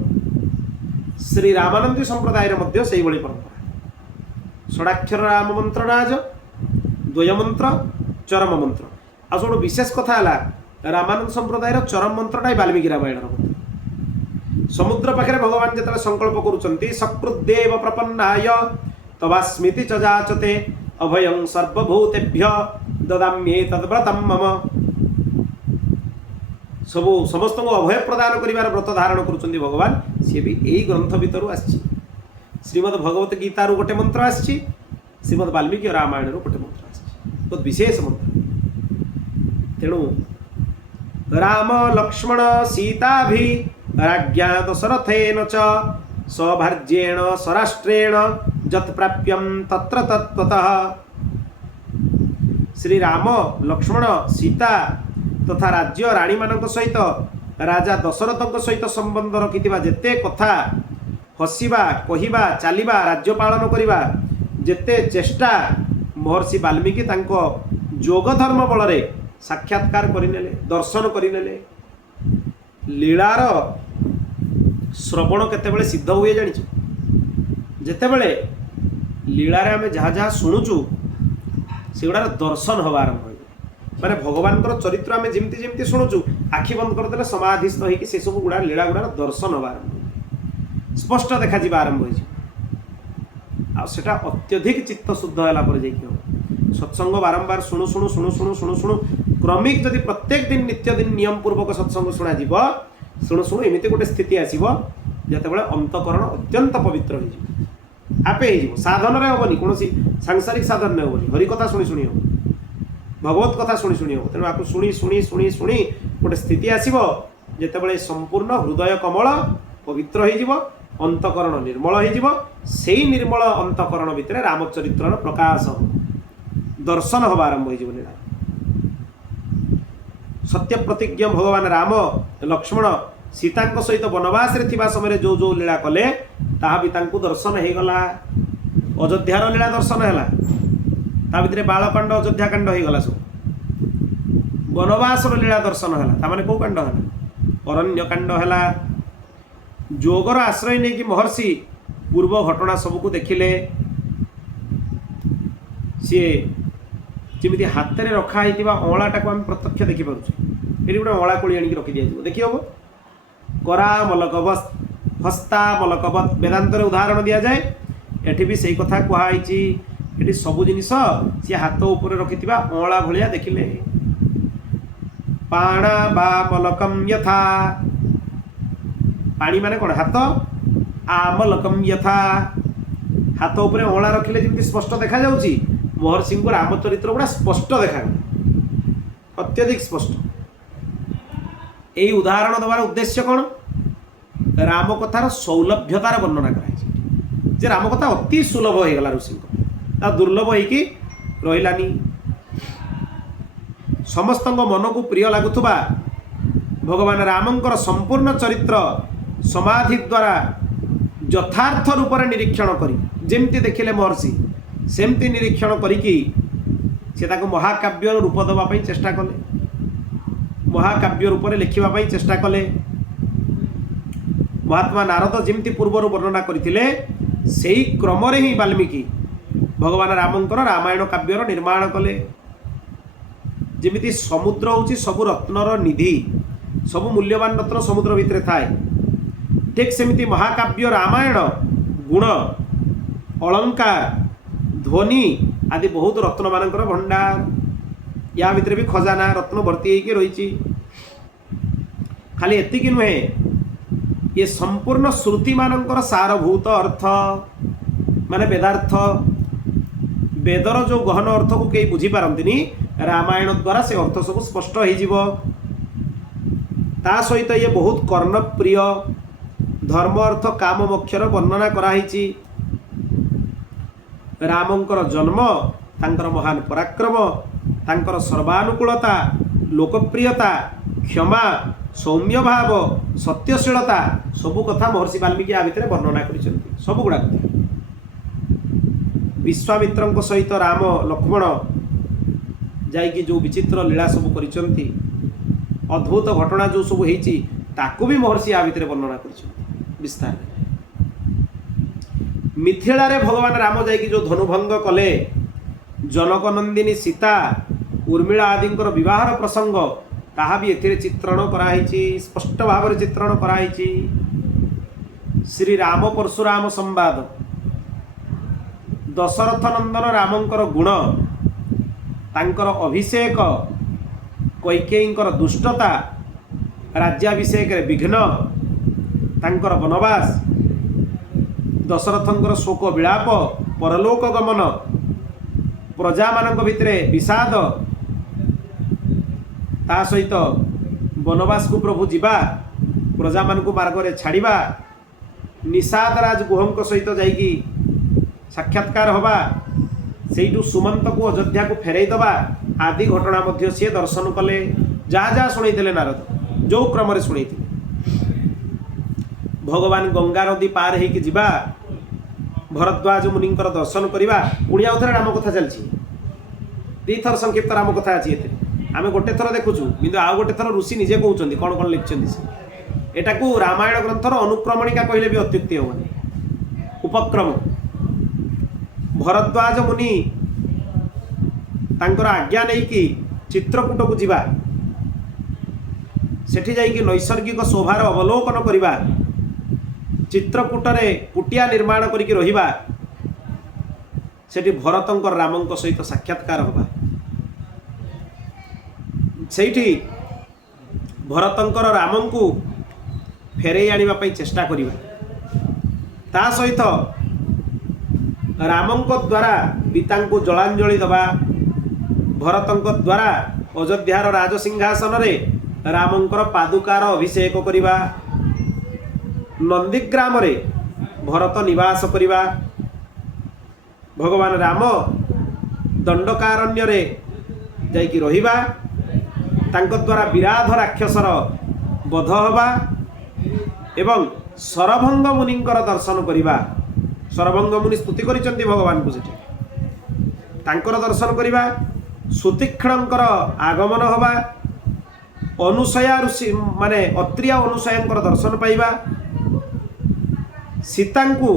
श्री रामानंद संप्रदाय रे मध्य से बड़ी परंपरा। षडाक्षर राम मंत्र राज, द्वय मंत्र, चरम मंत्र। आ सब विशेष कथा है रामानंद संप्रदाय चरम मंत्रटा वाल्मीकि रामायण मंत्र। समुद्र पाखे भगवान जो संकल्प करुँच सकृदेव प्रपन्नाय तवास्मिति च जाचते अभयं सर्वभूतेभ्य ददाम्ये तद्व्रतं मम। सब समस्त को अभय प्रदान करिवार व्रत धारण करुँच भगवान। सी भी यही ग्रंथ भितर आसी। श्रीमद भगवत गीतारू गोटे मंत्र आसी, श्रीमद वाल्मीकि रामायण गोटे मंत्र आसी, बहुत विशेष मंत्र। तेणु राम लक्ष्मण सीता भी राज्ञा दशरथेन च सौभार्येण स्वराष्ट्रेण जत प्राप्यम तत्र तत्त्वतः। श्री राम लक्ष्मण सीता तथा राज्य राणी मानक सहित राजा दशरथ सहित संबंध रखिथिबा जेते कथा हसिबा कहिबा चलिबा राज्य पालन करिबा जेते चेष्टा महर्षि वाल्मीकि तांको जोग धर्म बल रे साक्षात्कार करिनेले, दर्शन करिनेले। लीलार श्रवण केतेबेले सिद्ध हुए जानिछ। जेतेबेले लीलारे आमे जहाँ जहाँ शुणुचु सेगुड़ार दर्शन हवा आरंभ हो माने भगवान चरित्र आमे जेमती जेमती शुणुचु आखि बंद करदेले समाधिस्थ होइकि से सब गुड़ा लीला गुड़ार दर्शन हवा आरंभ स्पष्ट देखा जीवा आरंभ हो। आ सेटा अत्यधिक चित्त शुद्ध होला पर जाइकि हो। सत्संग बारंबार शुणु शुणु शुणु शुणु शुणु शुणु क्रमिक जदि प्रत्येक दिन नित्य दिन नियम पूर्वक सत्संग शुणा जीव शुणु शुणु एमती गोटे स्थिति आसीबो जेतेबेले अंतकरण अत्यंत पवित्र हो जीव आपे हो। साधन रे होबनी कोनोसी सांसारिक साधन नै होबनी, हरि कथा शुणी शुणी हो, भगवत कथा शुणी शुणी हो। तेणु आपको शुणी शुणी शुणी शुणी गोटे स्थिति आसीबो जेतेबेले संपूर्ण हृदय कमल पवित्र हो जीव, अंतकरण निर्मल हो जीव। सेही निर्मल अंतकरण भितर रामचरित्रर प्रकाश दर्शन हवा आरंभ हो जीव। सत्य प्रतिज्ञ भगवान राम लक्ष्मण सीता सहित वनवास रे थिबा समय जो जो लीला कले ताहा भी तांकु दर्शन हो गला। अयोध्यार लीला दर्शन है, ता भितर बालकांड अयोध्या कांड हो गला। सब वनवास लीला दर्शन है, तामाने को कांड है, अरण्य कांड है, जोगर आश्रय नहीं कि महर्षि पूर्व घटना सबको देखिले सी जमी हाथ में रखाई अँलाटा को आम प्रत्यक्ष देखिपुचे ये गोटे अँला कोड़ी आनिक रखी दिया देखी हम करा मलकवत हस्ता मलकवत वेदांतर उदाहरण दि जाए एठी भी सही कथा कहुई ये सब जिनिस सी हाथ उपर रखि अँला भाया देखिले पाणा बा मलकम यथा पाणी माने कौन हाथ आमलकम यथा हाथ उपर अँला रखिले जमी स्पष्ट देखा जाउची महर्षि को राम चरित्र गुड़ा स्पष्ट देखा अत्यधिक स्पष्ट यही उदाहरण देवार उद्देश्य कौन राम कथार सौलभ्यतार वर्णना कराई जे राम कथा अति सुलभ हो गला ऋषि दुर्लभ होइकी रहिलानी समस्त मन को प्रिय लगुवा भगवान रामंकर संपूर्ण चरित्र समाधि द्वारा यथार्थ रूप से निरीक्षण करी जेमती देखिले महर्षि सेमती निरीक्षण करिकी से ताको महाकाव्य रूप देवाई चेष्टा कले महाकाव्य रूप में लिखापी चेष्टा कले महात्मा नारद जमती पूर्वर वर्णना करथिले सेही क्रम ही वाल्मीकि भगवान रामंकर रामायण काव्यर निर्माण कले जमिति समुद्र होची सबु रत्नर निधि सबु मूल्यवान रत्न समुद्र भितर थाए ठीक सेमिति महाकाव्य रामायण गुण अलंकार ध्वनि आदि बहुत रत्न मानकर भंडार या भितर भी खजाना रत्न भर्ती होकर रही खाली एतिकी नुहे ये संपूर्ण श्रुति मानकर सारभूत अर्थ माने वेदार्थ वेदर जो गहन अर्थ को कई बुझी पारंतिनी रामायण द्वारा से अर्थ सब स्पष्ट हो सहित ये बहुत कर्णप्रिय धर्म अर्थ काम मोक्षर वर्णना कराई रामंकर जन्म तांकर महान पराक्रम तांकर सर्वानुकूलता लोकप्रियता क्षमा सौम्य भाव सत्यशीलता सबु कथा महर्षि वाल्मीकि आ भितर वर्णना कर सब गुड़ा विश्वामित्र सहित राम लक्ष्मण जाइकी जो विचित्र लीला सब कर अद्भुत घटना जो सब होती ताकू भी महर्षि आ भितर वर्णना कर विस्तार मिथिला रे भगवान राम जाइकी जो धनुभंग कले जनकनंदिनी सीता उर्मिला आदि विवाहर प्रसंग ताहा भी एथिरे चित्रण कराई स्पष्ट भाव में चित्रण कराई श्री राम परशुराम संवाद दशरथ नंदन रामंकर गुण तांकर अभिषेक कैकेयींकर दुष्टता राज्याभिषेक विघ्न तांकर वनवास दशरथंकर शोक विलाप परलोक गमन प्रजा मानक भितरे विषाद ता सहित वनवास को प्रभु जीवा प्रजा मानक मार्ग में छाड़ा निषाद राज गुहंक सहित जाइकी साक्षात्कार हवा से सुमंत को अयोध्या को फेरई दबा आदि घटना मध्य सी दर्शन कले जहाँ जहाँ शुणईले नारद जो क्रम शुणी भगवान गंगा नदी पार होगी जीवा भरद्वाज मुनि दर्शन करवा पुणी आउ थे राम कथा चलती दी थर संक्षिप्त राम कथा अच्छी आम गोटे थर देखुचु कि आउ गोटे थर ऋषि निजे कहते कौन कौन लिखिं एटा को रामायण ग्रंथर अनुक्रमणिका कहले भी अत्युक्ति हेनी उपक्रम भरद्वाज मुनि तांकर आज्ञा नहीं कि चित्रकूट को जीवा सेठी जाइकी नैसर्गिक शोभार अवलोकन करवा चित्रकूट रे कुटिया निर्माण करिकी रहिबा सेठी भरतंकर रामंक सहित साक्षात्कार होबा सेठी भरतंकर रामं को फेरई आनिबा पई चेष्टा करिबा ता सहित रामंक द्वारा पिता को जलांजलि दबा भरतंक द्वारा अयोध्यार राजसिंहासन रे रामंकर पादुकार अभिषेक करिबा नंदीग्राम रे भरत निवास करिबा भगवान राम दंडकारण्य रे जाइकी रहिबा तांको द्वारा विराध राक्षसर वध हवा एवं सरभंग मुनिंकर दर्शन करिबा सरभंग मुनि स्तुति करिसंती भगवान को सेठी तांकर दर्शन करिबा सुतीक्षणंकर आगमन हवा अनुसया ऋषि माने अत्रिया अनुसयांकर दर्शन पाइबा सीता को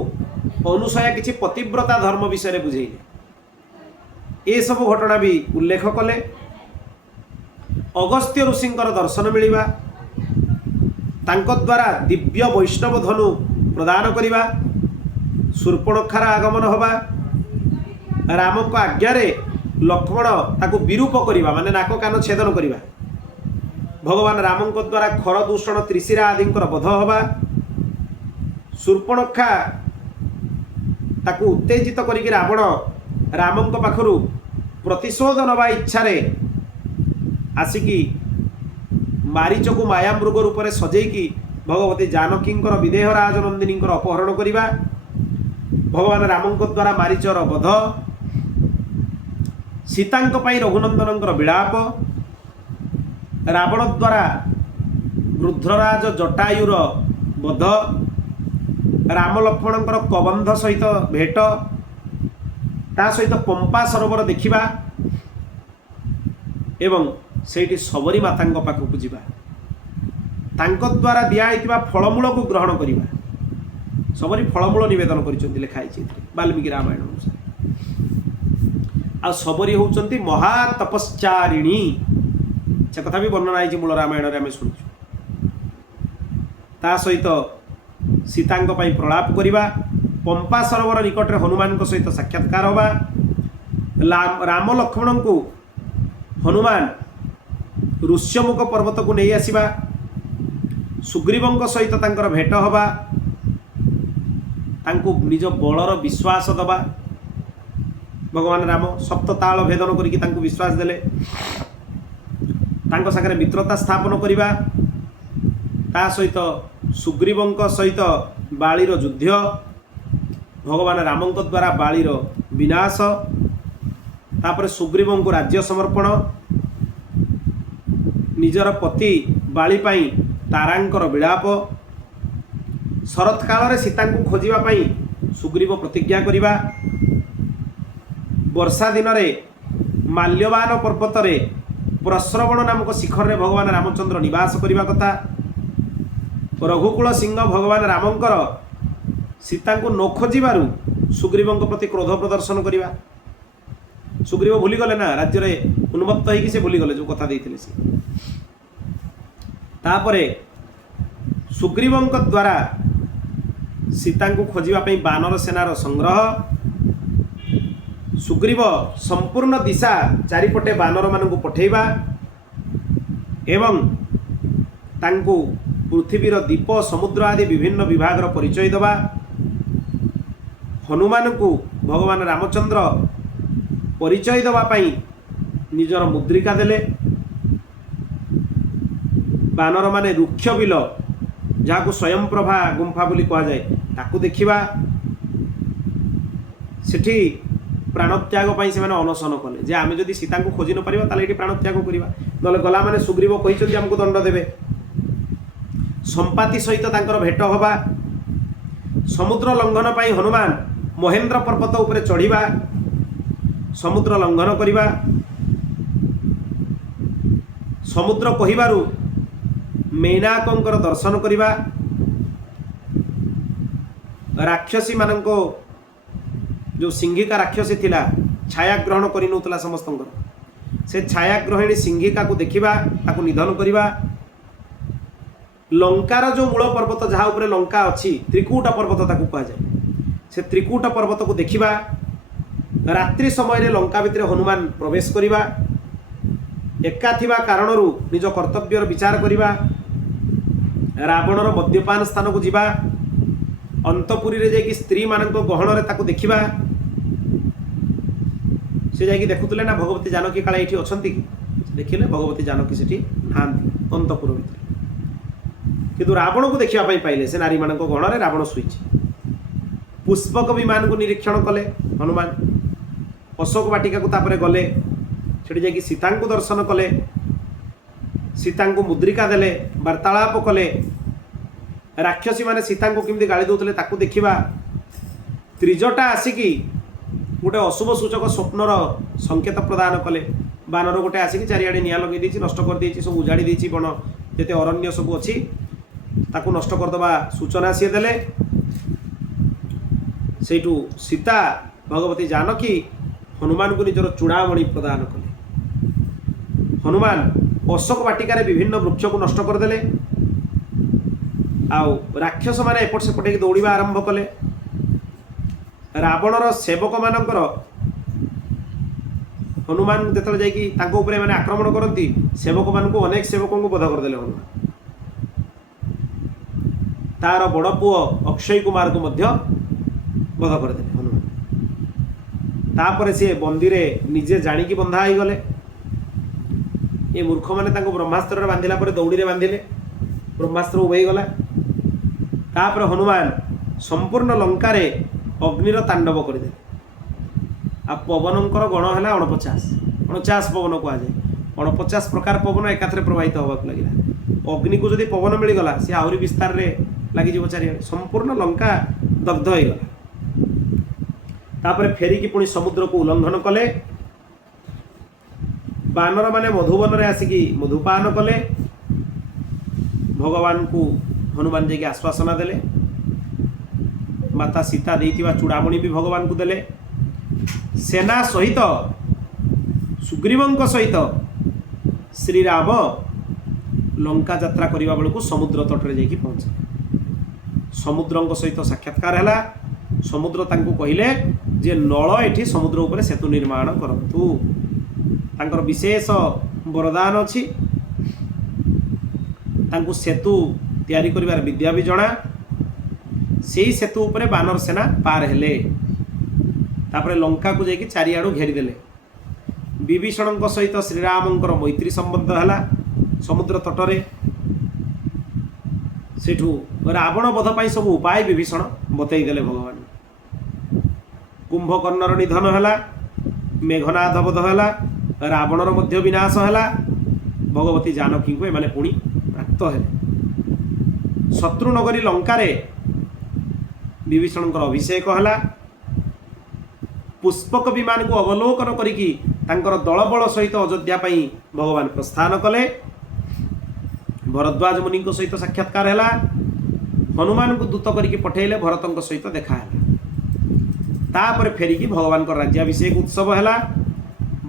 अनुसया किसी पतिव्रता धर्म विषय बुझेले ये सब घटना भी उल्लेख कले। अगस्त्य ऋषि दर्शन मिलवा तांको द्वारा दिव्य वैष्णव धनु प्रदान करवा शूर्पणखार आगमन हवा राम को आज्ञारे लक्ष्मण ताको विरूप करवा माने नाक कान छेदन करवा भगवान राम को द्वारा खर दूषण त्रिशिरा आदि वध हवा शूर्पणखा ताको उत्तेजित करिक रावण राम पाखरु प्रतिशोध नवा इच्छा आसिकी मारीच को माया मृग रूप में सजेकी भगवती जानकी विदेह राजनंदिनी अपहरण करवा भगवान राम द्वारा मारीचर वध सीता रघुनंदन विलाप रावण द्वारा रुद्रराज जटायुर वध राम लक्ष्मण कबंध सहित भेट ता सहित पंपा सरोवर देखिबा एवं सेठी सबरी माता पाखक जावा तांको द्वारा दिया फलमूल को ग्रहण करवा सबरी फलमूल निवेदन कर लिखाई वाल्मीकि रामायण अनुसार आ सबरी होउचंती महातपश्चारिणी से कथा भी वर्णना है मूल रामायण में आम शुणु ता सहित सीता प्रलाप करवा पंपा सरोवर निकट में हनुमान सहित साक्षात्कार होगा राम लक्ष्मण को हनुमान ऋष्यमुख पर्वत को नहीं आसवा सुग्रीव सहित तांकर भेट हवा तांको निज बलर विश्वास दबा भगवान राम सप्तताल भेदन करके विश्वास देले तांको सागरे मित्रता स्थापन करवा ता सहित सुग्रीव सहित बालीर युद्ध भगवान राम द्वारा बालीर विनाश तापर सुग्रीव को राज्य समर्पण निजर पति बाली पाई तारांकर विलाप शरत काल सीता को खोजापी सुग्रीव प्रतिज्ञा करवा वर्षा दिन में माल्यवान पर्वत प्रश्रवण नामक शिखर में भगवान रामचंद्र निवास करने कथा रघुकुल सिंह भगवान रामंकर सीता को न खोजारू सुग्रीव प्रति क्रोध प्रदर्शन करवा सुग्रीव भूलीगले ना राज्य में उन्मत्त होगी से भूलीगले जो कथा देते तापरे सुग्रीव द्वारा सीता को खोजापी बानर सेनार संग्रह सुग्रीव संपूर्ण दिशा चारिपटे बानर मान पठेबा एवं तांको पृथ्वीर दीप समुद्र आदि विभिन्न विभाग परिचय दबा हनुमान को भगवान रामचंद्र परिचय दवापाई निजर मुद्रिका देले बानर माने रुक्ष बिल जहाँ को स्वयं प्रभा गुंफा बोली कह जाए ताकू देखा सेठी प्राणत्याग से अनशन कले जे आम जदि सीता को खोजी न पारिबा ताले एठी प्राणत्याग करवा नले गला माने सुग्रीव कहिसथि हमको दंड देबे संपाति सहित तांकर भेट हवा समुद्र लंघन पाई हनुमान महेंद्र पर्वत उपरे चढ़िबा समुद्र लंघन करवा समुद्र कहिबारु मेनाकंकर दर्शन करवा राक्षसी माननको जो सिंहिका राक्षसी थिला छाया ग्रहण करि नउतला समस्तंकर से छाया ग्रहिणी सिंहिका को देखिबा ताको निधन करवा लंकार जो मूल पर्वत जहाँ उपरे लंका अच्छी त्रिकूट पर्वत ताको कहा जाए से त्रिकूट पर्वत को देखिबा रात्रि समय रे लंका भितर हनुमान प्रवेश करवा एका थिबा कारणरू निज कर्तव्यर विचार करवा रावणर मद्यपान स्थान को जीवा अंतपुरी रे जाकि स्त्री मानक गहन रे ताको देखिबा से जाकि देखुतले ना भगवती जानकी काले एठी अछंती कि देखिले भगवती जानकी सेठी नांती अंतपुर भितर किंतु रावण को देखा पाइले से नारी मान गण में रावण शुई पुष्पक विमान को निरीक्षण कले हनुमान अशोक वाटिका को तापरे गले से जाकि सीता को दर्शन कले सीता को मुद्रिका देले वार्तालाप कले राक्षसी माने सीता को किमती गाड़ी दौले ताकू देखा त्रिजटा आसिकी गोटे अशुभ सूचक स्वप्नर संकेत प्रदान कले बानर गोटे आसिकी चारिआडे निआं लगे देछि नष्ट कर देछि सब उजाड़ी देछि बण जेते अरण्य सब अच्छी ताकू नष्ट करदबा सूचना सी देले ସେଇଠୁ ସୀତା ଭଗବତୀ ଜାନକୀ ହନୁମାନଙ୍କୁ ନିଜର ଚୂଡ଼ାମଣି ପ୍ରଦାନ କଲେ। ହନୁମାନ ଅଶୋକ ବାଟିକାରେ ବିଭିନ୍ନ ବୃକ୍ଷକୁ ନଷ୍ଟ କରିଦେଲେ। ଆଉ ରାକ୍ଷସମାନେ ଏପଟ ସେପଟ ହେଇକି ଦୌଡ଼ିବା ଆରମ୍ଭ କଲେ। ରାବଣର ସେବକମାନଙ୍କର ହନୁମାନ ଯେତେବେଳେ ଯାଇକି ତାଙ୍କ ଉପରେ ମାନେ ଆକ୍ରମଣ କରନ୍ତି, ସେବକମାନଙ୍କୁ ଅନେକ ସେବକଙ୍କୁ ବଧ କରିଦେଲେ ହନୁମାନ। ତାର ବଡ଼ ପୁଅ ଅକ୍ଷୟ କୁମାରକୁ ମଧ୍ୟ ବଧ କରିଦେଲେ ହନୁମାନ। ତାପରେ ସିଏ ବନ୍ଦୀରେ ନିଜେ ଜାଣିକି ବନ୍ଧା ହେଇଗଲେ। ଏ ମୂର୍ଖମାନେ ତାଙ୍କୁ ବ୍ରହ୍ମାସ୍ତ୍ରରେ ବାନ୍ଧିଲା ପରେ ଦୌଡ଼ିରେ ବାନ୍ଧିଲେ, ବ୍ରହ୍ମାସ୍ତ୍ର ଉଭେଇଗଲା। ତାପରେ ହନୁମାନ ସମ୍ପୂର୍ଣ୍ଣ ଲଙ୍କାରେ ଅଗ୍ନିର ତାଣ୍ଡବ କରିଦେଲେ। ଆଉ ପବନଙ୍କର ଗଣ ହେଲା 49 ପବନ କୁହାଯାଏ। 49 ପ୍ରକାର ପବନ ଏକାଥରେ ପ୍ରବାହିତ ହେବାକୁ ଲାଗିଲା। ଅଗ୍ନିକୁ ଯଦି ପବନ ମିଳିଗଲା ସେ ଆହୁରି ବିସ୍ତାରରେ ଲାଗିଯିବ ଚାରିଆଡ଼େ। ସମ୍ପୂର୍ଣ୍ଣ ଲଙ୍କା ଦଗ୍ଧ ହେଇଗଲା। ତାପରେ ଫେରିକି ପୁଣି ସମୁଦ୍ରକୁ ଉଲ୍ଲଂଘନ କଲେ। ବାନରମାନେ ମଧୁବନରେ ଆସିକି ମଧୁପାନ କଲେ। ଭଗବାନଙ୍କୁ ହନୁମାନ ଯାଇକି ଆଶ୍ୱାସନା ଦେଲେ। ମାତା ସୀତା ଦେଇଥିବା ଚୂଡ଼ାମଣି ବି ଭଗବାନଙ୍କୁ ଦେଲେ। ସେନା ସହିତ ସୁଗ୍ରୀବଙ୍କ ସହିତ ଶ୍ରୀରାମ ଲଙ୍କା ଯାତ୍ରା କରିବା ବେଳକୁ ସମୁଦ୍ର ତଟରେ ଯାଇକି ପହଞ୍ଚିଲେ। ସମୁଦ୍ରଙ୍କ ସହିତ ସାକ୍ଷାତକାର ହେଲା। ସମୁଦ୍ର ତାଙ୍କୁ କହିଲେ ଯେ ନଳ ଏଠି ସମୁଦ୍ର ଉପରେ ସେତୁ ନିର୍ମାଣ କରନ୍ତୁ। ତାଙ୍କର ବିଶେଷ ବରଦାନ ଅଛି। ତାଙ୍କୁ ସେତୁ ତିଆରି କରିବାର ବିଦ୍ୟା ବି ଜଣା। ସେଇ ସେତୁ ଉପରେ ବାନର ସେନା ପାର ହେଲେ। ତାପରେ ଲଙ୍କାକୁ ଯାଇକି ଚାରିଆଡ଼ୁ ଘେରିଦେଲେ। ବିଭୀଷଣଙ୍କ ସହିତ ଶ୍ରୀରାମଙ୍କର ମୈତ୍ରୀ ସମ୍ବନ୍ଧ ହେଲା ସମୁଦ୍ର ତଟରେ। ସେଠୁ ରାବଣ ବଧ ପାଇଁ ସବୁ ଉପାୟ ବିଭୀଷଣ ବତେଇ ଦେଲେ ଭଗବାନ। କୁମ୍ଭକର୍ଣ୍ଣର ନିଧନ ହେଲା, ମେଘନାଦ ବଧ ହେଲା, ରାବଣର ମଧ୍ୟ ବିନାଶ ହେଲା। ଭଗବତୀ ଜାନକୀଙ୍କୁ ଏମାନେ ପୁଣି ପ୍ରାପ୍ତ ହେଲେ। ଶତ୍ରୁନଗରୀ ଲଙ୍କାରେ ବିଭୀଷଣଙ୍କର ଅଭିଷେକ ହେଲା। ପୁଷ୍ପକ ବିମାନକୁ ଅବଲୋକନ କରିକି ତାଙ୍କର ଦଳବଳ ସହିତ ଅଯୋଧ୍ୟା ପାଇଁ ଭଗବାନ ପ୍ରସ୍ଥାନ କଲେ। ଭରଦ୍ୱାଜ ମୁନିଙ୍କ ସହିତ ସାକ୍ଷାତକାର ହେଲା। ହନୁମାନଙ୍କୁ ଦୂତ କରିକି ପଠେଇଲେ, ଭରତଙ୍କ ସହିତ ଦେଖା ହେଲା। ତାପରେ ଫେରିକି ଭଗବାନଙ୍କର ରାଜ୍ୟାଭିଷେକ ଉତ୍ସବ ହେଲା।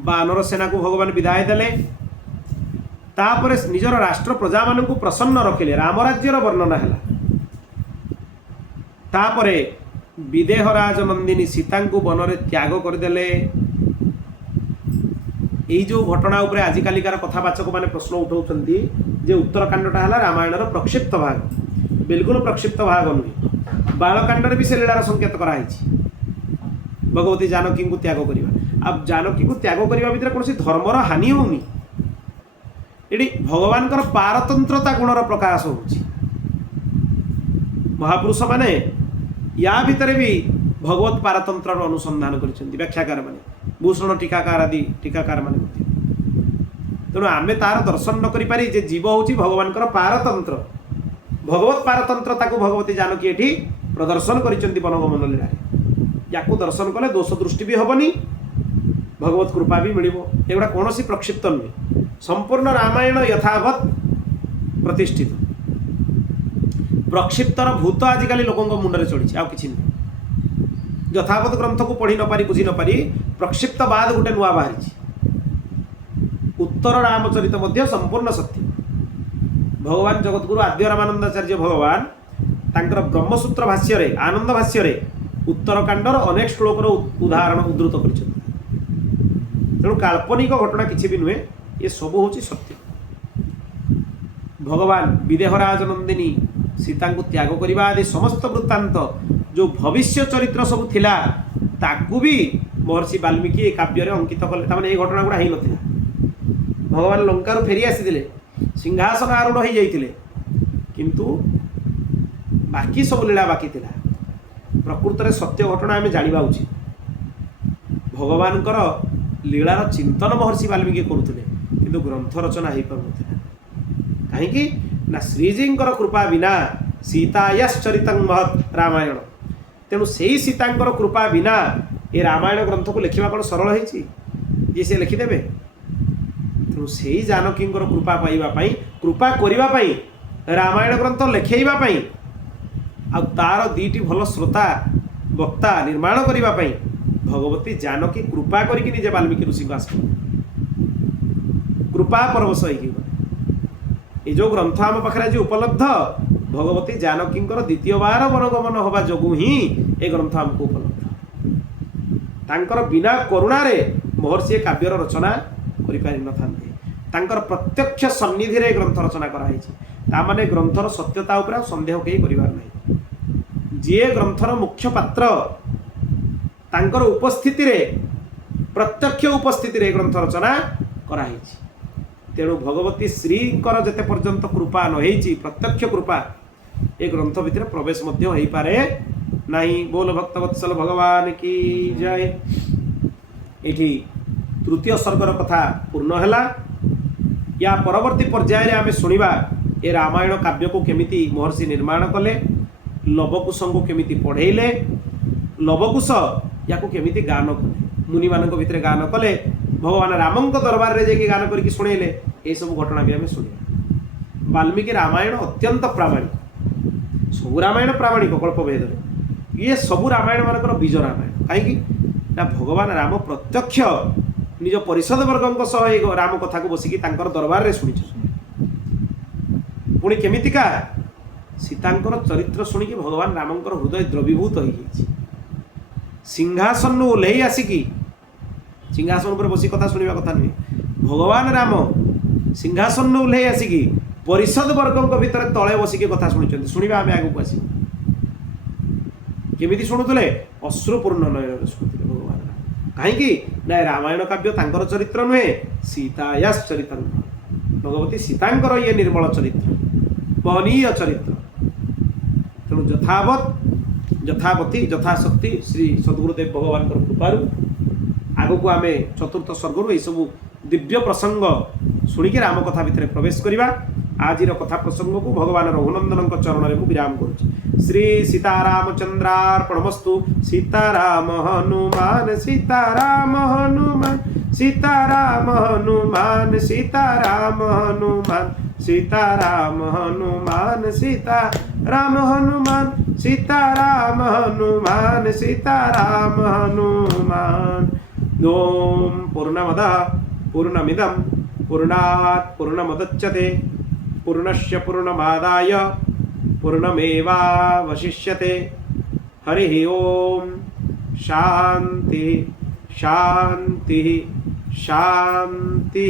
ବାନର ସେନାକୁ ଭଗବାନ ବିଦାୟ ଦେଲେ। ତାପରେ ନିଜର ରାଷ୍ଟ୍ର ପ୍ରଜାମାନଙ୍କୁ ପ୍ରସନ୍ନ ରଖିଲେ। ରାମରାଜ୍ୟର ବର୍ଣ୍ଣନା ହେଲା। ତାପରେ ବିଦେହରାଜ ନନ୍ଦିନୀ ସୀତାଙ୍କୁ ବନରେ ତ୍ୟାଗ କରିଦେଲେ। ଏଇ ଯେଉଁ ଘଟଣା ଉପରେ ଆଜିକାଲିକାର କଥାବାଚକ ମାନେ ପ୍ରଶ୍ନ ଉଠାଉଛନ୍ତି ଯେ ଉତ୍ତରକାଣ୍ଡଟା ହେଲା ରାମାୟଣର ପ୍ରକ୍ଷିପ୍ତ ଭାଗ। ବିଲକୁଲ ପ୍ରକ୍ଷିପ୍ତ ଭାଗ ନୁହେଁ। ବାଳକାଣ୍ଡରେ ବି ସେ ଲୀଳାର ସଂକେତ କରାହେଇଛି। ଭଗବତୀ ଜାନକୀଙ୍କୁ ତ୍ୟାଗ କରିବା। ଆଉ ଜାନକୀଙ୍କୁ ତ୍ୟାଗ କରିବା ଭିତରେ କୌଣସି ଧର୍ମର ହାନି ହେଉନି। ଏଠି ଭଗବାନଙ୍କର ପାରତନ୍ତ୍ରତା ଗୁଣର ପ୍ରକାଶ ହେଉଛି। ମହାପୁରୁଷମାନେ ୟା ଭିତରେ ବି ଭଗବତ ପାରତନ୍ତ୍ରର ଅନୁସନ୍ଧାନ କରିଛନ୍ତି ବ୍ୟାଖ୍ୟାକାର ମାନେ, ଭୂଷଣ ଟୀକାକାର ଆଦି ଟୀକାକାର ମାନେ ମଧ୍ୟ। ତେଣୁ ଆମେ ତାର ଦର୍ଶନ ନ କରିପାରି ଯେ ଜୀବ ହେଉଛି ଭଗବାନଙ୍କର ପାରତନ୍ତ୍ର। ଭଗବତ ପାରତନ୍ତ୍ରତାକୁ ଭଗବତୀ ଜାନକୀ ଏଠି ପ୍ରଦର୍ଶନ କରିଛନ୍ତି ବନଗମନ ଲୀଳାରେ। ୟାକୁ ଦର୍ଶନ କଲେ ଦୋଷ ଦୃଷ୍ଟି ବି ହେବନି, ଭଗବତ କୃପା ବି ମିଳିବ। ଏଗୁଡ଼ା କୌଣସି ପ୍ରକ୍ଷିପ୍ତ ନୁହେଁ। ସମ୍ପୂର୍ଣ୍ଣ ରାମାୟଣ ଯଥାବତ୍ ପ୍ରତିଷ୍ଠିତ। ପ୍ରକ୍ଷିପ୍ତର ଭୂତ ଆଜିକାଲି ଲୋକଙ୍କ ମୁଣ୍ଡରେ ଚଢ଼ିଛି, ଆଉ କିଛି ନୁହେଁ। ଯଥାବତ୍ ଗ୍ରନ୍ଥକୁ ପଢ଼ି ନପାରି ବୁଝି ନପାରି ପ୍ରକ୍ଷିପ୍ତ ବାଦ ଗୋଟେ ନୂଆ ବାହାରିଛି। ଉତ୍ତର ରାମଚରିତ ମଧ୍ୟ ସମ୍ପୂର୍ଣ୍ଣ ସତ୍ୟ। ଭଗବାନ ଜଗତଗୁରୁ ଆଦ୍ୟ ରାମାନନ୍ଦାଚାର୍ଯ୍ୟ ଭଗବାନ ତାଙ୍କର ବ୍ରହ୍ମସୂତ୍ର ଭାଷ୍ୟରେ, ଆନନ୍ଦ ଭାଷ୍ୟରେ ଉତ୍ତରକାଣ୍ଡର ଅନେକ ଶ୍ଳୋକର ଉଦାହରଣ ଉଦ୍ଧୃତ କରିଛନ୍ତି। ତେଣୁ କାଳ୍ପନିକ ଘଟଣା କିଛି ବି ନୁହେଁ, ଏସବୁ ହେଉଛି ସତ୍ୟ। ଭଗବାନ ବିଦେହରାଜ ନନ୍ଦିନୀ ସୀତାଙ୍କୁ ତ୍ୟାଗ କରିବା ଆଦି ସମସ୍ତ ବୃତ୍ତାନ୍ତ ଯେଉଁ ଭବିଷ୍ୟ ଚରିତ୍ର ସବୁ ଥିଲା ତାକୁ ବି ମହର୍ଷି ବାଲ୍ମୀକି ଏ କାବ୍ୟରେ ଅଙ୍କିତ କଲେ। ତାମାନେ ଏଇ ଘଟଣା ଗୁଡ଼ା ହେଇନଥିଲା। ଭଗବାନ ଲଙ୍କାରୁ ଫେରି ଆସିଥିଲେ, ସିଂହାସନ ଆରୂଢ଼ ହେଇଯାଇଥିଲେ, କିନ୍ତୁ ବାକି ସବୁ ଲୀଳା ବାକି ଥିଲା। ପ୍ରକୃତରେ ସତ୍ୟ ଘଟଣା ଆମେ ଜାଣିବା ଉଚିତ। ଭଗବାନଙ୍କର ଲୀଳାର ଚିନ୍ତନ ମହର୍ଷି ବାଲ୍ମୀକି କରୁଥିଲେ, କିନ୍ତୁ ଗ୍ରନ୍ଥ ରଚନା ହେଇପାରୁନଥିଲା। କାହିଁକି ନା ଶ୍ରୀଜୀଙ୍କର କୃପା ବିନା ସୀତାୟାଶ୍ଚରିତଂ ମହତ୍ ରାମାୟଣ। ତେଣୁ ସେଇ ସୀତାଙ୍କର କୃପା ବିନା ଏ ରାମାୟଣ ଗ୍ରନ୍ଥକୁ ଲେଖିବା କ'ଣ ସରଳ ହେଇଛି ଯେ ସେ ଲେଖିଦେବେ? ତେଣୁ ସେଇ ଜାନକୀଙ୍କର କୃପା ପାଇବା ପାଇଁ, କୃପା କରିବା ପାଇଁ, ରାମାୟଣ ଗ୍ରନ୍ଥ ଲେଖେଇବା ପାଇଁ, ଆଉ ତାର ଦୁଇଟି ଭଲ ଶ୍ରୋତା ବକ୍ତା ନିର୍ମାଣ କରିବା ପାଇଁ ଭଗବତୀ ଜାନକୀ କୃପା କରିକି ନିଜେ ବାଲ୍ମୀକି ଋଷିଙ୍କୁ ଆସିଲେ, କୃପା ପରବଶ ହେଇକି ଗଲେ। ଏ ଯେଉଁ ଗ୍ରନ୍ଥ ଆମ ପାଖରେ ଆଜି ଉପଲବ୍ଧ ଭଗବତୀ ଜାନକୀଙ୍କର ଦ୍ୱିତୀୟ ବାର ବନଗମନ ହେବା ଯୋଗୁଁ ହିଁ ଏ ଗ୍ରନ୍ଥ ଆମକୁ ଉପଲବ୍ଧ। ତାଙ୍କର ବିନା କରୁଣାରେ ମହର୍ଷି ଏ କାବ୍ୟର ରଚନା କରିପାରିନଥାନ୍ତେ। ତାଙ୍କର ପ୍ରତ୍ୟକ୍ଷ ସନ୍ନିଧିରେ ଏ ଗ୍ରନ୍ଥ ରଚନା କରାଯାଇଛି। ତାମାନେ ଗ୍ରନ୍ଥର ସତ୍ୟତା ଉପରେ ଆଉ ସନ୍ଦେହ କେହି କରିବାର ନାହିଁ। ଯିଏ ଗ୍ରନ୍ଥର ମୁଖ୍ୟ ପାତ୍ର ତାଙ୍କର ଉପସ୍ଥିତିରେ, ପ୍ରତ୍ୟକ୍ଷ ଉପସ୍ଥିତିରେ ଏ ଗ୍ରନ୍ଥ ରଚନା କରାଯାଇଛି। ତେଣୁ ଭଗବତୀ ଶ୍ରୀଙ୍କର ଯେତେ ପର୍ଯ୍ୟନ୍ତ କୃପା ନ ହେଇଛି, ପ୍ରତ୍ୟକ୍ଷ କୃପା, ଏ ଗ୍ରନ୍ଥ ଭିତରେ ପ୍ରବେଶ ମଧ୍ୟ ହେଇପାରେ ନାହିଁ। ବୋଲ ଭକ୍ତବତ୍ସଲ ଭଗବାନ କି ଜୟ। ଏଠି ତୃତୀୟ ସର୍ଗର କଥା ପୂର୍ଣ୍ଣ ହେଲା। या परवर्ती पर्याय आमे शुणा ए रामायण काव्य को केमिति महर्षि निर्माण कले, लवकुश को केमिति पढ़ेले, लवकुश या केमिति गान कले, मुनि मानक भितर गान कले, भगवान रामों दरबार रे जाके गान करके शुणेले। ये सब घटना भी आम शुणा। वाल्मीकि रामायण अत्यंत प्रामाणिक, सब रामायण प्रामाणिक कल्पभेद, ये सब रामायण मानकर बीज रामायण। कहीं भगवान राम प्रत्यक्ष निज परिषद वर्गों सह राम कथा को बसिकी दरबार रे शुणी। पुणी केमितिका सीतांकर चरित्र शुणिकी भगवान रामंकर हृदय द्रवीभूत हो गई। सिंहासन ओह्लई आसिकी, सिंहासन पर बसी कथा शुणा कथा नुहे, भगवान राम सिंहासन ओह्लई आसिकी परिषद वर्गों भितर तले बसिकी कथा शुणी। शुणा आम आगे को आस केमिति शुणुले, अश्रुपूर्ण नयन शुणुले भगवान कहीं ना रामायण काव्य तांकर चरित्र नुहे, सीताया चरित्र। भगवती सीतांकर ये निर्मल चरित्र, महनीय चरित्र। तेणु यथावती यथाशक्ति श्री सद्गुरुदेव भगवान कृपारू आग को आम चतुर्थ स्वर्ग यह सब दिव्य प्रसंग शुणिक राम कथा भितर प्रवेश करवा। आज कथा प्रसंग को भगवान रघुनंदन चरण में विराम करुच्ची। श्री सीतारामचंद्रार्पणमस्तु। सीताराम हनुमान सीताराम हनुमान सीताराम हनुमान सीताराम हनुमान सीताराम हनुमान सीताराम हनुमान सीताराम हनुमान सीताराम हनुमान। ओम पूर्णमदः पूर्णमिदं पूर्णात् पूर्णमुदच्यते पूर्णस्य पूर्णमादाय पूर्णमेवावशिष्यते। हरिः ओम शांति शांति शांति।